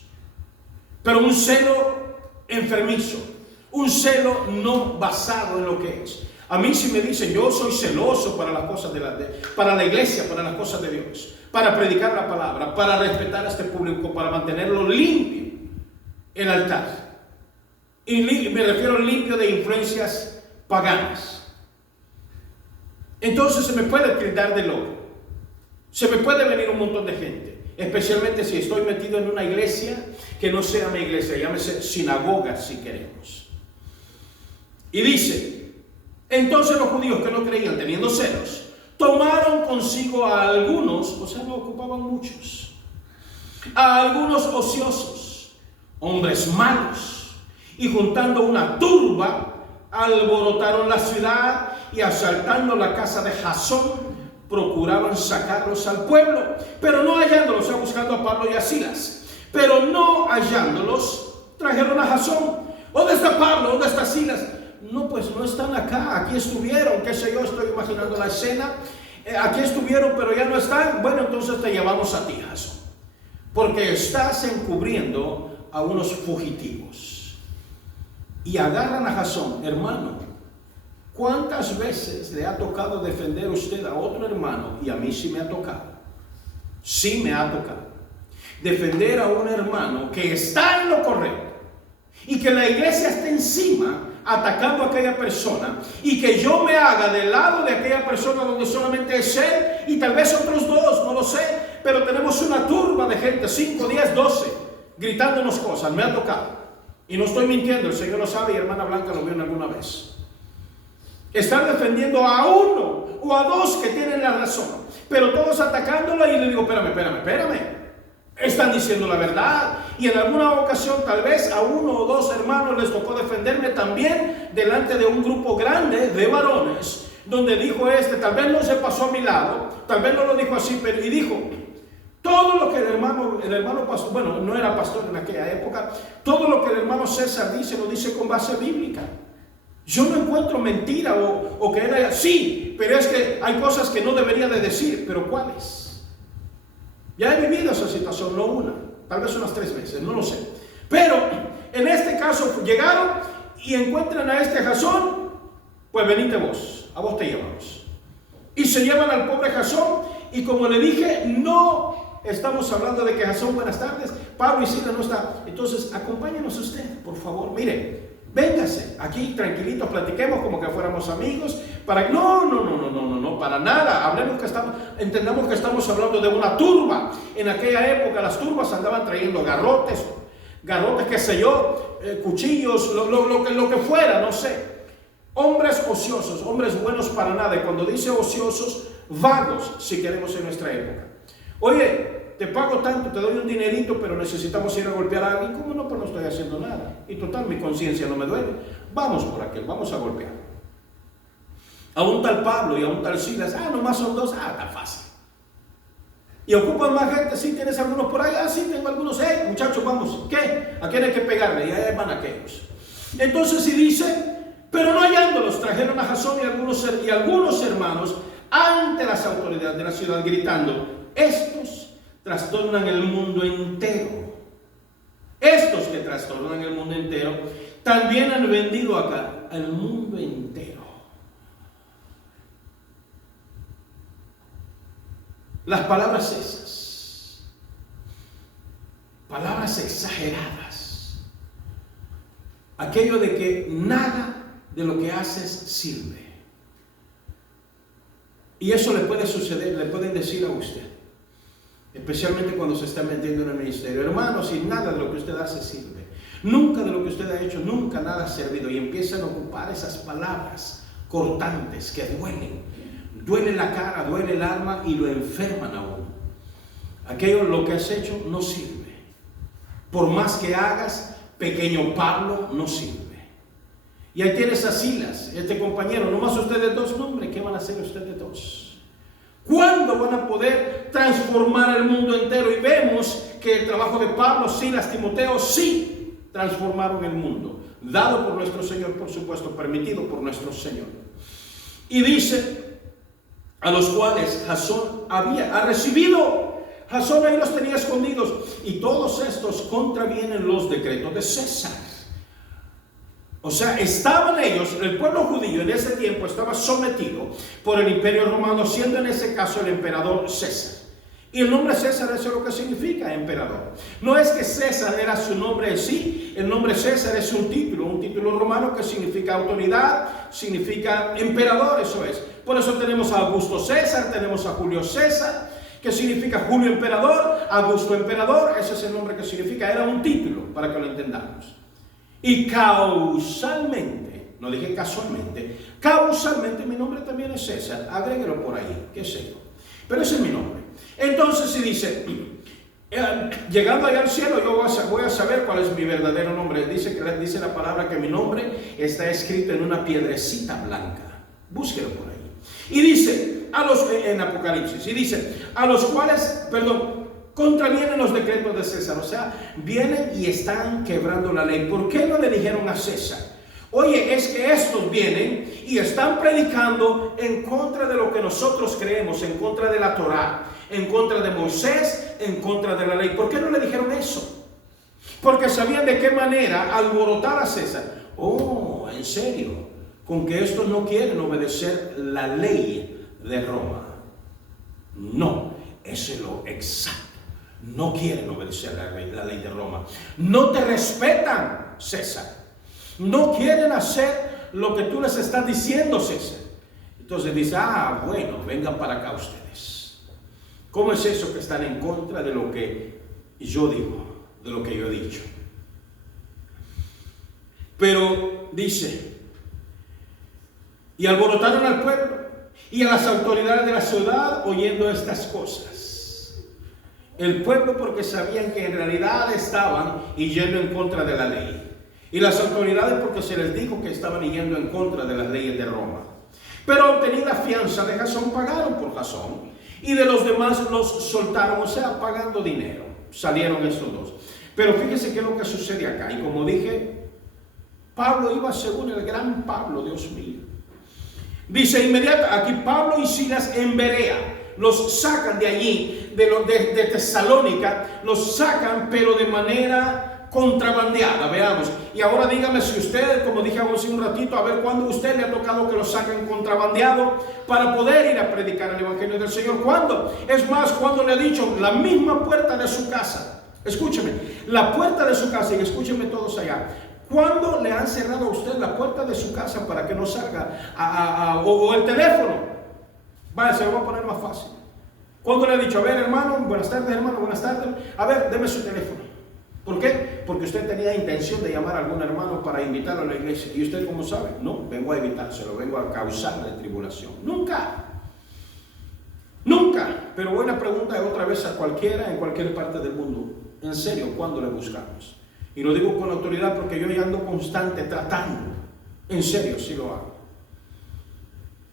pero un celo enfermizo, un celo no basado en lo que es. A mí si me dicen, yo soy celoso para las cosas para la iglesia, para las cosas de Dios, para predicar la palabra, para respetar a este público, para mantenerlo limpio, el altar. Y me refiero limpio de influencias paganas. Entonces se me puede tildar de loco. Se me puede venir un montón de gente, especialmente si estoy metido en una iglesia que no sea mi iglesia, llámese sinagoga si queremos. Y dice, entonces los judíos que no creían, teniendo celos, tomaron consigo a algunos, o sea, no ocupaban muchos, a algunos ociosos, hombres malos, y juntando una turba, alborotaron la ciudad y asaltando la casa de Jasón, procuraban sacarlos al pueblo, pero no hallándolos, o sea, buscando a Pablo y a Silas, pero no hallándolos, trajeron a Jasón. ¿Dónde está Pablo? ¿Dónde está Silas? No, pues no están acá, aquí estuvieron, qué sé yo, estoy imaginando la escena, aquí estuvieron, pero ya no están. Bueno, entonces te llevamos a ti, Jasón, porque estás encubriendo a unos fugitivos. Y agarran a Jasón. Hermano, ¿cuántas veces le ha tocado defender usted a otro hermano? Y a mí sí me ha tocado. Sí me ha tocado. Defender a un hermano que está en lo correcto y que la iglesia está encima atacando a aquella persona, y que yo me haga del lado de aquella persona donde solamente es él y tal vez otros dos, no lo sé, pero tenemos una turba de gente, 5, 10, 12, gritándonos cosas. Me ha tocado. Y no estoy mintiendo, el Señor lo sabe y hermana Blanca lo vio alguna vez. Están defendiendo a uno o a dos que tienen la razón, pero todos atacándolo, y le digo, espérame. Están diciendo la verdad. Y en alguna ocasión tal vez a uno o dos hermanos les tocó defenderme también delante de un grupo grande de varones, donde dijo tal vez no se pasó a mi lado, tal vez no lo dijo así, pero y dijo, todo lo que el hermano pastor, bueno, no era pastor en aquella época, todo lo que el hermano César dice, lo dice con base bíblica. Yo no encuentro mentira o que era, sí, pero es que hay cosas que no debería de decir. ¿Pero cuáles? Ya he vivido esa situación, no una, tal vez unas 3 veces, no lo sé. Pero en este caso llegaron y encuentran a este Jasón, pues venite vos, a vos te llevamos. Y se llevan al pobre Jasón, y como le dije, no estamos hablando de que Jasón, buenas tardes, Pablo y Silas no está. Entonces, acompáñenos usted, por favor, mire, véngase, aquí tranquilitos, platiquemos como que fuéramos amigos, para no, para nada, hablemos que entendamos que estamos hablando de una turba. En aquella época las turbas andaban trayendo garrotes, qué sé yo, cuchillos, lo que fuera, no sé. Hombres ociosos, hombres buenos para nada. Y cuando dice ociosos, vagos, si queremos en nuestra época. Oye, te pago tanto, te doy un dinerito, pero necesitamos ir a golpear a alguien. ¿Cómo no? Pues no estoy haciendo nada. Y total, mi conciencia no me duele. Vamos por aquel, vamos a golpear. A un tal Pablo y a un tal Silas, nomás son 2, está fácil. Y ocupan más gente, sí, tienes algunos por ahí, sí, tengo algunos, muchachos, vamos, ¿qué? ¿A quién hay que pegarle? Y ahí van aquellos. Entonces, si dice, pero no hallándolos, trajeron a Jasón y algunos hermanos ante las autoridades de la ciudad, gritando, estos trastornan el mundo entero. Estos que trastornan el mundo entero, también han vendido acá al mundo entero. Las palabras esas, palabras exageradas, aquello de que nada de lo que haces sirve. Y eso le puede suceder, le pueden decir a usted, especialmente cuando se está metiendo en el ministerio, hermano, si nada de lo que usted hace sirve, nunca de lo que usted ha hecho, nunca nada ha servido, y empiezan a ocupar esas palabras cortantes que duelen. Duele la cara, duele el alma y lo enferman a uno. Aquello, lo que has hecho, no sirve. Por más que hagas, pequeño Pablo, no sirve. Y ahí tienes a Silas, este compañero, nomás ustedes 2, hombre, ¿qué van a hacer ustedes 2? ¿Cuándo van a poder transformar el mundo entero? Y vemos que el trabajo de Pablo, Silas, Timoteo, sí transformaron el mundo. Dado por nuestro Señor, por supuesto, permitido por nuestro Señor. Y dice, a los cuales Jasón ha recibido. Jasón ahí los tenía escondidos. Y todos estos contravienen los decretos de César. O sea, estaban ellos, el pueblo judío en ese tiempo estaba sometido por el imperio romano, siendo en ese caso el emperador César. Y el nombre César, eso es lo que significa emperador. No es que César era su nombre en sí, el nombre César es un título romano que significa autoridad, significa emperador, eso es. Por eso tenemos a Augusto César, tenemos a Julio César, que significa Julio emperador, Augusto emperador, ese es el nombre que significa, era un título, para que lo entendamos. Y causalmente, no dije casualmente, causalmente mi nombre también es César, agréguelo por ahí, qué sé yo, pero ese es mi nombre. Entonces si dice, llegando allá al cielo yo voy a saber cuál es mi verdadero nombre. Dice la palabra que mi nombre está escrito en una piedrecita blanca, búsquelo por ahí. Y dice, en Apocalipsis, y dice, a los cuales, contravienen los decretos de César. O sea, vienen y están quebrando la ley. ¿Por qué no le dijeron a César? Oye, es que estos vienen y están predicando en contra de lo que nosotros creemos, en contra de la Torá, en contra de Moisés, en contra de la ley. ¿Por qué no le dijeron eso? Porque sabían de qué manera alborotar a César. Oh, en serio, con que estos no quieren obedecer la ley de Roma. No, eso es lo exacto. No quieren obedecer la ley de Roma. No te respetan, César. No quieren hacer lo que tú les estás diciendo, César. Entonces dice, bueno, vengan para acá ustedes. ¿Cómo es eso que están en contra de lo que yo digo, de lo que yo he dicho? Pero dice, y alborotaron al pueblo y a las autoridades de la ciudad oyendo estas cosas. El pueblo porque sabían que en realidad estaban yendo en contra de la ley. Y las autoridades porque se les dijo que estaban yendo en contra de las leyes de Roma. Pero obtenida fianza de Jasón, pagaron por Jasón. Y de los demás los soltaron, o sea, pagando dinero. Salieron estos 2. Pero fíjense qué es lo que sucede acá. Y como dije, Pablo iba según el gran Pablo, Dios mío. Dice aquí Pablo y Silas en Berea. Los sacan de allí, de Tesalónica, los sacan, pero de manera contrabandeada. Veamos. Y ahora dígame si usted, como dije hace un ratito, a ver cuándo usted le ha tocado que lo saquen contrabandeado para poder ir a predicar el Evangelio del Señor. ¿Cuándo? Es más, cuando le ha dicho la misma puerta de su casa. Escúcheme, la puerta de su casa, y escúcheme todos allá. ¿Cuándo le han cerrado a usted la puerta de su casa para que no salga? O el teléfono. Vaya, se lo voy a poner más fácil. ¿Cuándo le ha dicho, a ver hermano, buenas tardes hermano, buenas tardes, a ver, deme su teléfono? ¿Por qué? Porque usted tenía intención de llamar a algún hermano para invitarlo a la iglesia. ¿Y usted cómo sabe? No, vengo a evitárselo, vengo a causarle tribulación. Nunca. Nunca. Pero buena pregunta otra vez a cualquiera en cualquier parte del mundo. En serio, ¿cuándo le buscamos? Y lo digo con autoridad porque yo ya ando constante tratando. En serio, sí lo hago.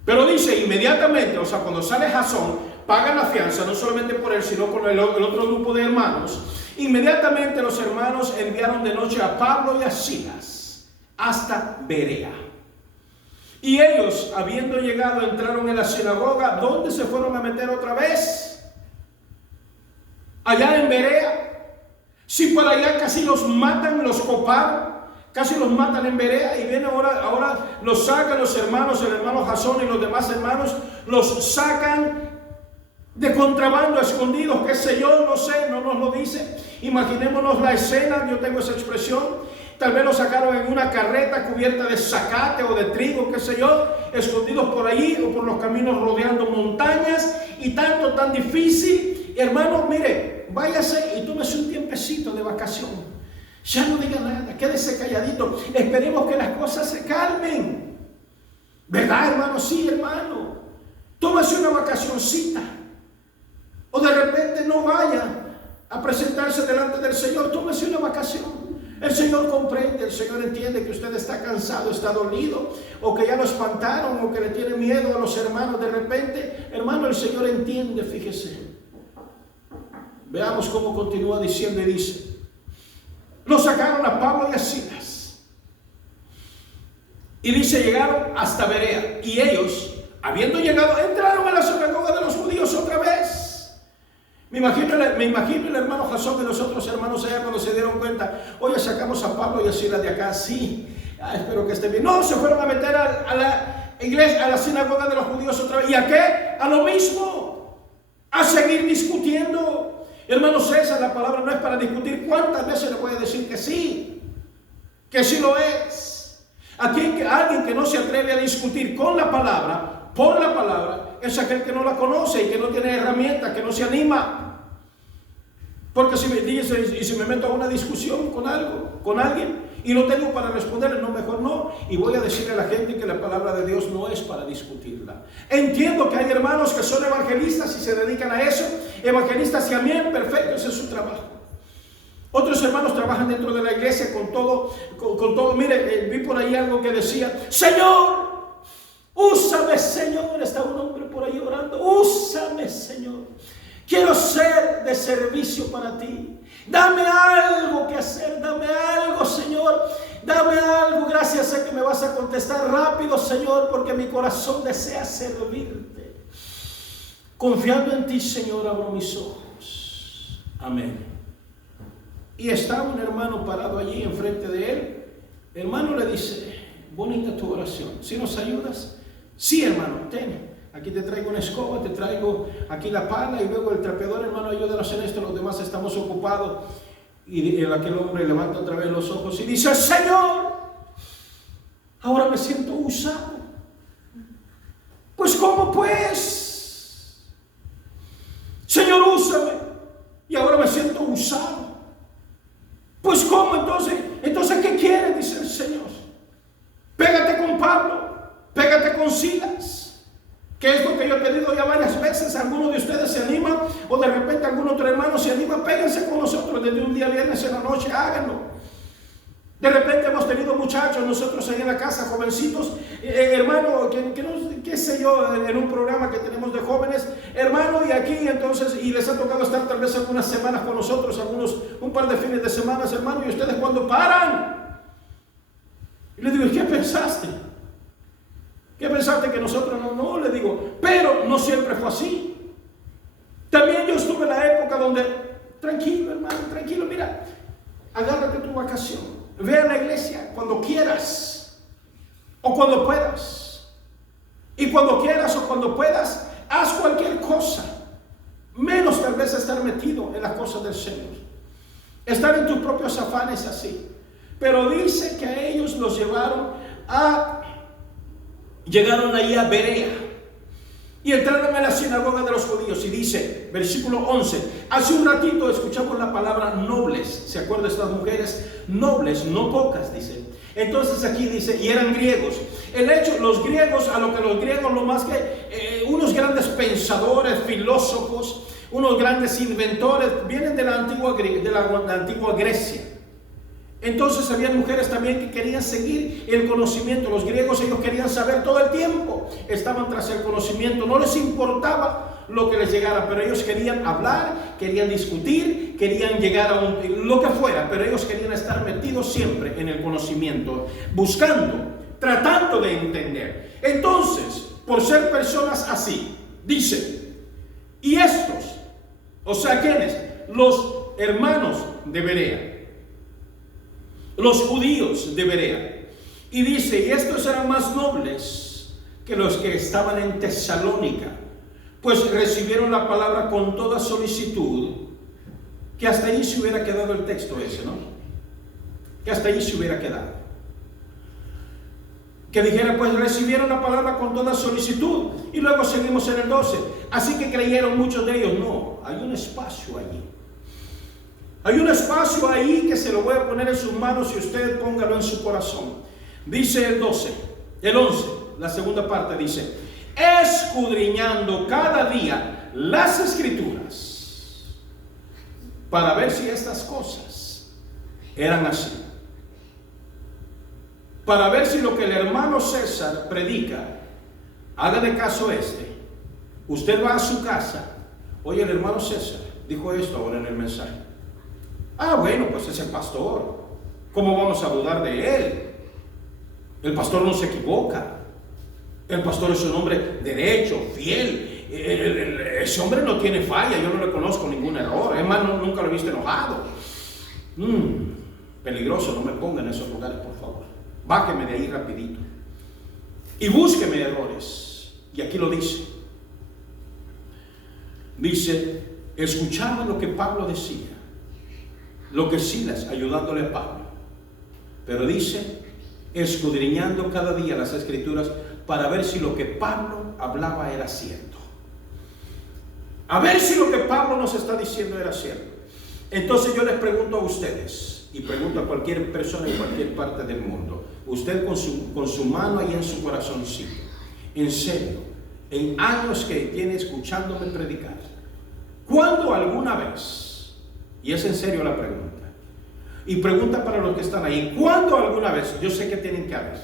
Pero dice inmediatamente, o sea, cuando sale Jasón, pagan la fianza, no solamente por él, sino por el otro grupo de hermanos. Inmediatamente los hermanos enviaron de noche a Pablo y a Silas hasta Berea. Y ellos, habiendo llegado, entraron en la sinagoga. ¿Dónde se fueron a meter otra vez? Allá en Berea. Si por allá casi los matan, los coparon, casi los matan en Berea, y vienen ahora los sacan los hermanos, el hermano Jasón y los demás hermanos, los sacan de contrabando, escondidos, qué sé yo, no sé, no nos lo dice. Imaginémonos la escena, yo tengo esa expresión. Tal vez lo sacaron en una carreta cubierta de zacate o de trigo, qué sé yo, escondidos por allí o por los caminos rodeando montañas, y tanto, tan difícil. Hermano, mire, váyase y tómese un tiempecito de vacación. Ya no diga nada, quédese calladito, esperemos que las cosas se calmen. ¿Verdad, hermano? Sí, hermano. Tómese una vacacioncita. O de repente no vaya a presentarse delante del Señor, tómese una vacación. El Señor comprende, el Señor entiende que usted está cansado, está dolido, o que ya lo espantaron, o que le tiene miedo a los hermanos de repente. Hermano, el Señor entiende, fíjese. Veamos cómo continúa diciendo, y dice: lo sacaron a Pablo y a Silas. Y dice, llegaron hasta Berea. Y ellos, habiendo llegado, entraron a la sinagoga de los judíos otra vez. Me imagino el hermano Jasón y los otros hermanos allá cuando se dieron cuenta. Oye, sacamos a Pablo y a Silas de acá. Sí, espero que esté bien. No, se fueron a meter a la iglesia, a la sinagoga de los judíos otra vez. ¿Y a qué? A lo mismo. A seguir discutiendo. Hermano César, la palabra no es para discutir. ¿Cuántas veces le voy a decir que sí? Que sí lo es. Aquí alguien que no se atreve a discutir con la palabra, por la palabra, es aquel que no la conoce y que no tiene herramientas, que no se anima. Porque si me dice, y si me meto a una discusión con alguien, y no tengo para responderle, no, mejor no. Y voy a decirle a la gente que la palabra de Dios no es para discutirla. Entiendo que hay hermanos que son evangelistas y se dedican a eso. Evangelistas y amén, perfecto, ese es su trabajo. Otros hermanos trabajan dentro de la iglesia con todo. Mire, vi por ahí algo que decía: Señor, úsame, Señor. Está un hombre por ahí orando: úsame, Señor. Quiero ser de servicio para ti. Dame algo que hacer, dame algo, Señor. Dame algo. Gracias, sé que me vas a contestar rápido, Señor, porque mi corazón desea servirte. Confiando en ti, Señor, abro mis ojos. Amén. Y está un hermano parado allí enfrente de él. El hermano le dice: bonita tu oración. ¿Sí nos ayudas? Sí, hermano, ten. Aquí te traigo una escoba, te traigo aquí la pala y luego el trapeador, hermano, ayúdanos en esto, los demás estamos ocupados. Y aquel hombre levanta otra vez los ojos y dice: Señor, ahora me siento usado. Pues ¿cómo pues? Señor, úsame. Y ahora me siento usado. Pues ¿cómo entonces? Entonces, ¿qué quiere? Dice el Señor. Pégate con Pablo, pégate con Silas. Que es lo que yo he pedido ya varias veces. Algunos de ustedes se animan, o de repente algún otro hermano se anima. Péguense con nosotros desde un día viernes en la noche, háganlo. De repente hemos tenido muchachos nosotros ahí en la casa, jovencitos, hermano, qué sé yo, en un programa que tenemos de jóvenes, hermano, y aquí entonces, y les ha tocado estar tal vez algunas semanas con nosotros, un par de fines de semana, hermano, y ustedes cuando paran, y le digo: ¿y qué pensaste? ¿Qué pensaste que nosotros no? No, le digo, pero no siempre fue así. También yo estuve en la época donde, tranquilo hermano, tranquilo, mira, agárrate tu vacación, ve a la iglesia cuando quieras o cuando puedas. Y cuando quieras o cuando puedas, haz cualquier cosa, menos tal vez estar metido en las cosas del Señor, estar en tus propios afanes así. Pero dice que a ellos los llegaron ahí a Berea y entraron en la sinagoga de los judíos. Y dice, versículo 11, hace un ratito escuchamos la palabra nobles. ¿Se acuerdan de estas mujeres? Nobles, no pocas, dice. Entonces aquí dice, y eran griegos. El hecho, los griegos, lo más que unos grandes pensadores, filósofos, unos grandes inventores, vienen de la antigua Grecia. Entonces había mujeres también que querían seguir el conocimiento. Los griegos, ellos querían saber todo el tiempo, estaban tras el conocimiento, no les importaba lo que les llegara, pero ellos querían hablar, querían discutir, querían llegar a lo que fuera, pero ellos querían estar metidos siempre en el conocimiento, buscando, tratando de entender. Entonces, por ser personas así, dice, y estos, o sea, ¿quiénes? Los hermanos de Berea, los judíos de Berea. Y dice, y estos eran más nobles que los que estaban en Tesalónica, pues recibieron la palabra con toda solicitud. Que hasta ahí se hubiera quedado el texto ese, ¿no? Que hasta ahí se hubiera quedado. Que dijera, pues recibieron la palabra con toda solicitud. Y luego seguimos en el 12. Así que creyeron muchos de ellos. No, hay un espacio allí. Hay un espacio ahí que se lo voy a poner en sus manos y usted póngalo en su corazón. Dice el 11, la segunda parte dice, escudriñando cada día las escrituras para ver si estas cosas eran así. Para ver si lo que el hermano César predica, haga de caso usted va a su casa, oye, el hermano César dijo esto ahora en el mensaje. Ah, bueno, pues es el pastor. ¿Cómo vamos a dudar de él? El pastor no se equivoca. El pastor es un hombre derecho, fiel. Ese hombre no tiene falla. Yo no le conozco ningún error. Es más, nunca lo he visto enojado. Peligroso, no me ponga en esos lugares, por favor. Bájeme de ahí rapidito. Y búsqueme errores. Y aquí lo dice. Dice, escuchaban lo que Pablo decía. Lo que Silas, ayudándole a Pablo. Pero dice, escudriñando cada día las escrituras para ver si lo que Pablo hablaba era cierto. A ver si lo que Pablo nos está diciendo era cierto. Entonces yo les pregunto a ustedes, y pregunto a cualquier persona en cualquier parte del mundo, usted con su mano ahí en su corazoncito, en serio, en años que tiene escuchándome predicar, ¿cuándo alguna vez? Y es en serio la pregunta. Y pregunta para los que están ahí. ¿Cuándo alguna vez? Yo sé que tienen que haber.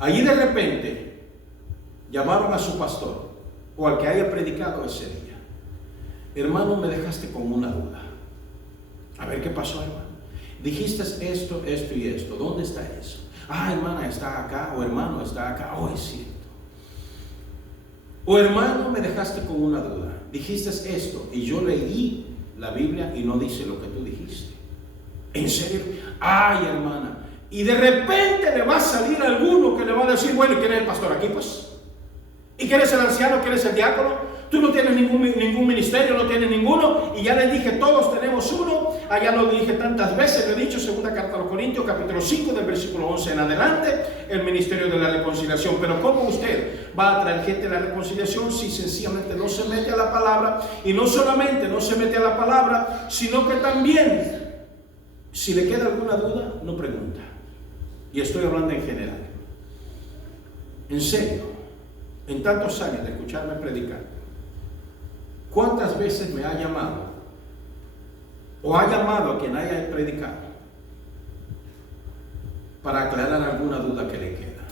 Allí de repente llamaron a su pastor o al que haya predicado ese día. Hermano, me dejaste con una duda. A ver qué pasó, hermano. Dijiste esto, esto y esto. ¿Dónde está eso? Ah, hermana, está acá. O hermano, está acá. Oh, es cierto. O hermano, me dejaste con una duda. Dijiste esto y yo leí la Biblia y no dice lo que tú dijiste. ¿En serio? Ay, hermana. Y de repente le va a salir alguno que le va a decir, bueno, ¿quién es el pastor aquí, pues? ¿Y quién es el anciano? ¿Quién es el diácono? Tú no tienes ningún ministerio, no tienes ninguno. Y ya les dije, todos tenemos uno. Allá lo dije tantas veces, lo he dicho, segunda carta a los Corintios, capítulo 5, del versículo 11 en adelante, el ministerio de la reconciliación. Pero ¿cómo usted va a traer gente a la reconciliación si sencillamente no se mete a la palabra? Y no solamente no se mete a la palabra, sino que también, si le queda alguna duda, no pregunta. Y estoy hablando en general. En serio, en tantos años de escucharme predicar, ¿cuántas veces me ha llamado o ha llamado a quien haya predicado para aclarar alguna duda que le queda?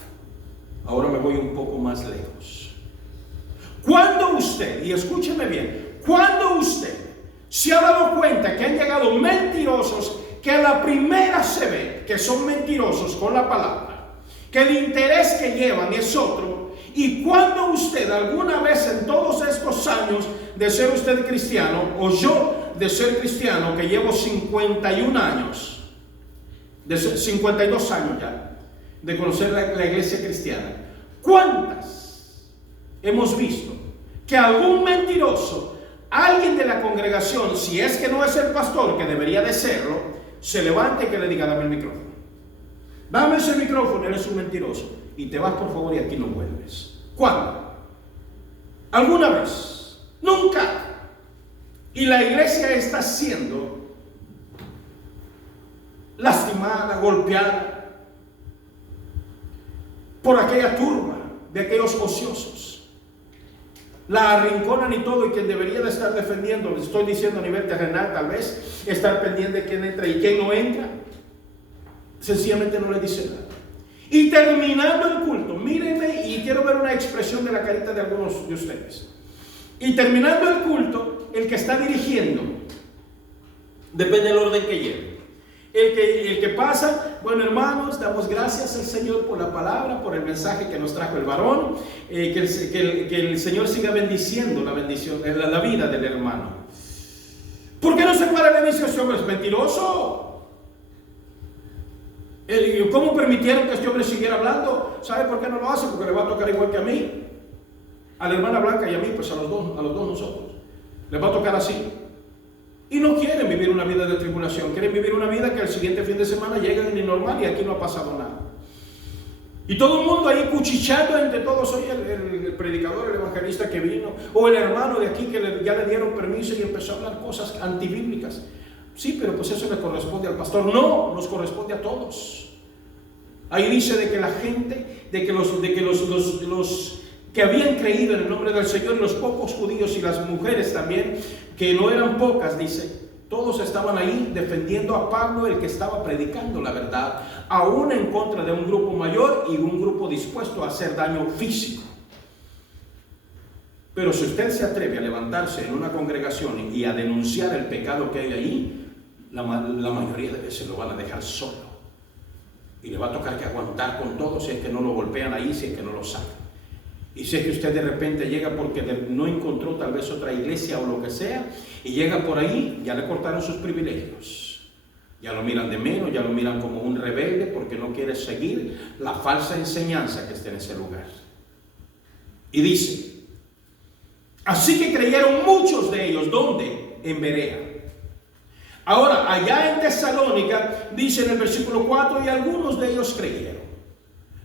Ahora me voy un poco más lejos. ¿Cuándo usted, y escúcheme bien, cuándo usted se ha dado cuenta que han llegado mentirosos que a la primera se ve que son mentirosos con la palabra, que el interés que llevan es otro, Y cuando usted alguna vez en todos estos años de ser usted cristiano, o yo de ser cristiano, que llevo 51 años, 52 años ya, de conocer la iglesia cristiana, ¿cuántas hemos visto que algún mentiroso, alguien de la congregación, si es que no es el pastor, que debería de serlo, se levante y que le diga: dame el micrófono, dame ese micrófono, eres un mentiroso, y te vas por favor y aquí no vuelves? ¿Cuándo? ¿Alguna vez? Nunca. Y la iglesia está siendo lastimada, golpeada por aquella turba de aquellos ociosos. La arrinconan y todo, y quien debería de estar defendiendo, le estoy diciendo a nivel terrenal, tal vez estar pendiente de quién entra y quién no entra, sencillamente no le dice nada. Y terminando el culto, mírenme, y quiero ver una expresión de la carita de algunos de ustedes. Y terminando el culto, el que está dirigiendo, depende del orden que lleve, el que pasa: bueno, hermanos, damos gracias al Señor por la palabra, por el mensaje que nos trajo el varón, que el Señor siga bendiciendo la vida del hermano. ¿Por qué no se para el inicio? Ese hombre es mentiroso. ¿Cómo permitieron que este hombre siguiera hablando? ¿Sabe por qué no lo hace? Porque le va a tocar igual que a mí, a la hermana Blanca y a mí, pues a los dos nosotros les va a tocar así. Y no quieren vivir una vida de tribulación, quieren vivir una vida que el siguiente fin de semana lleguen en normal y aquí no ha pasado nada. Y todo el mundo ahí cuchicheando entre todos: oye, el predicador, el evangelista que vino, o el hermano de aquí que ya le dieron permiso y empezó a hablar cosas antibíblicas. Sí, pero pues eso le corresponde al pastor. No, nos corresponde a todos. Ahí dice de que la gente, de que los que habían creído en el nombre del Señor, los pocos judíos y las mujeres también, que no eran pocas, dice, todos estaban ahí defendiendo a Pablo, el que estaba predicando la verdad, aún en contra de un grupo mayor y un grupo dispuesto a hacer daño físico. Pero si usted se atreve a levantarse en una congregación y a denunciar el pecado que hay ahí, la mayoría de veces lo van a dejar solo. Y le va a tocar que aguantar con todo si es que no lo golpean ahí, si es que no lo sacan. Y si es que usted de repente llega porque no encontró tal vez otra iglesia o lo que sea, y llega por ahí, ya le cortaron sus privilegios. Ya lo miran de menos, ya lo miran como un rebelde porque no quiere seguir la falsa enseñanza que está en ese lugar. Y dice: así que creyeron muchos de ellos. ¿Dónde? En Berea. Ahora, allá en Tesalónica, dice en el versículo 4, y algunos de ellos creyeron.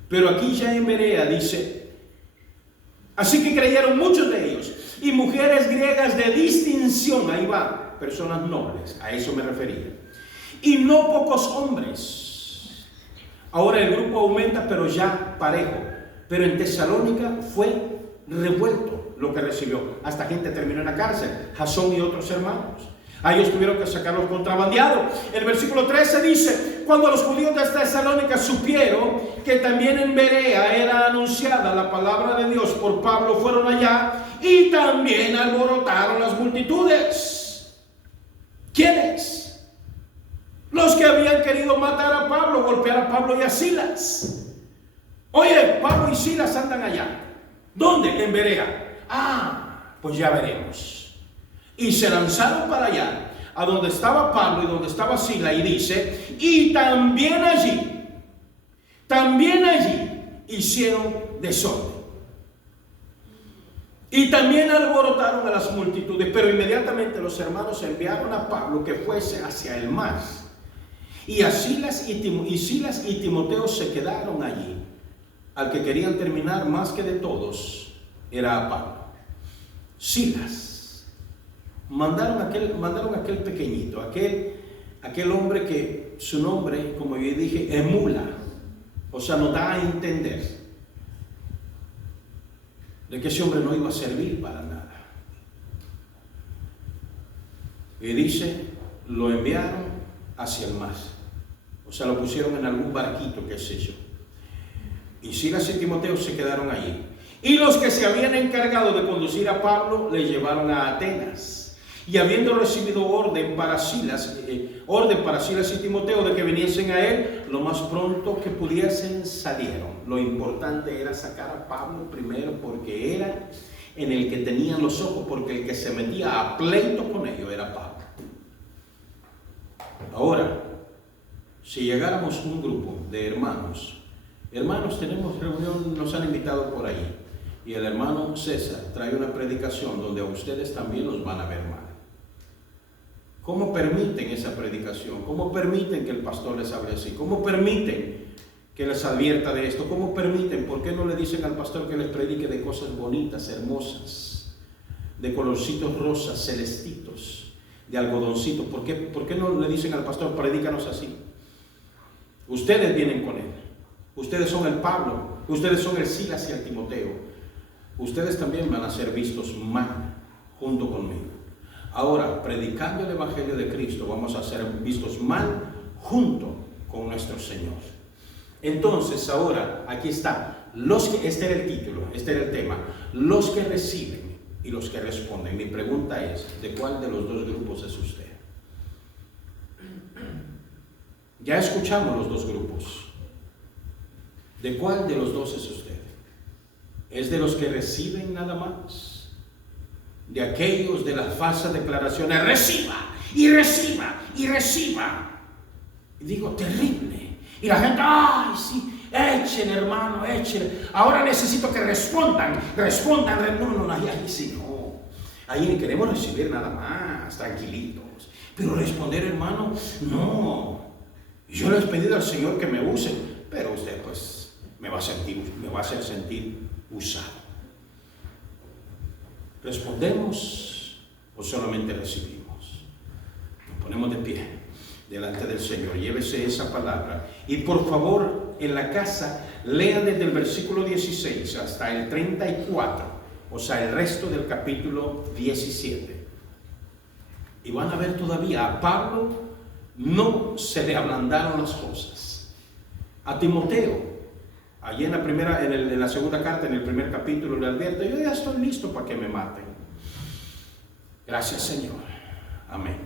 Pero aquí ya en Berea dice: así que creyeron muchos de ellos, y mujeres griegas de distinción, ahí va, personas nobles, a eso me refería, y no pocos hombres. Ahora el grupo aumenta, pero ya parejo. Pero en Tesalónica fue revuelto lo que recibió. Hasta gente terminó en la cárcel, Jasón y otros hermanos. A ellos tuvieron que sacarlos contrabandeados. El versículo 13 dice: cuando los judíos de Tesalónica supieron que también en Berea era anunciada la palabra de Dios por Pablo, fueron allá y también alborotaron las multitudes. ¿Quiénes? Los que habían querido matar a Pablo, golpear a Pablo y a Silas. Oye, Pablo y Silas andan allá. ¿Dónde? En Berea. Pues ya veremos. Y se lanzaron para allá, a donde estaba Pablo y donde estaba Silas, y dice: y también allí hicieron desorden. Y también alborotaron a las multitudes, pero inmediatamente los hermanos enviaron a Pablo que fuese hacia el mar. Y a Silas y Timoteo se quedaron allí. Al que querían terminar más que de todos era a Pablo. Silas. Mandaron aquel pequeñito, aquel hombre que su nombre, como yo dije, emula, o sea, nos da a entender de que ese hombre no iba a servir para nada. Y dice, lo enviaron hacia el mar, o sea, lo pusieron en algún barquito, qué sé yo. Y Silas y Timoteo se quedaron allí. Y los que se habían encargado de conducir a Pablo le llevaron a Atenas. Y habiendo recibido orden para Silas y Timoteo de que viniesen a él, lo más pronto que pudiesen salieron. Lo importante era sacar a Pablo primero, porque era en el que tenían los ojos, porque el que se metía a pleito con ellos era Pablo. Ahora, si llegáramos un grupo de hermanos, tenemos reunión, nos han invitado por ahí, y el hermano César trae una predicación donde a ustedes también los van a ver mal. ¿Cómo permiten esa predicación? ¿Cómo permiten que el pastor les hable así? ¿Cómo permiten que les advierta de esto? ¿Cómo permiten? ¿Por qué no le dicen al pastor que les predique de cosas bonitas, hermosas, de colorcitos rosas, celestitos, de algodoncitos? ¿Por qué no le dicen al pastor, predícanos así? Ustedes vienen con él. Ustedes son el Pablo. Ustedes son el Silas y el Timoteo. Ustedes también van a ser vistos mal junto conmigo. Ahora, predicando el Evangelio de Cristo, vamos a ser vistos mal junto con nuestro Señor. Entonces, ahora, aquí está. Este era el título, este era el tema. Los que reciben y los que responden. Mi pregunta es, ¿de cuál de los dos grupos es usted? Ya escuchamos los dos grupos. ¿De cuál de los dos es usted? ¿Es de los que reciben nada más? De aquellos de las falsas declaraciones, reciba y reciba y reciba. Y digo, terrible. Y la gente, ay, sí, echen hermano, echen. Ahora necesito que respondan. No, ahí sí, no. Ahí queremos recibir nada más, tranquilitos. Pero responder, hermano, no. Yo le he pedido al Señor que me use, pero usted pues me va a hacer sentir usado. ¿Respondemos o solamente recibimos? Nos ponemos de pie delante del Señor. Llévese esa palabra. Y por favor, en la casa, lean desde el versículo 16 hasta el 34. O sea, el resto del capítulo 17. Y van a ver todavía, a Pablo no se le ablandaron las cosas. A Timoteo, allí en la segunda carta, en el primer capítulo, le advierte, yo ya estoy listo para que me maten. Gracias, Señor. Amén.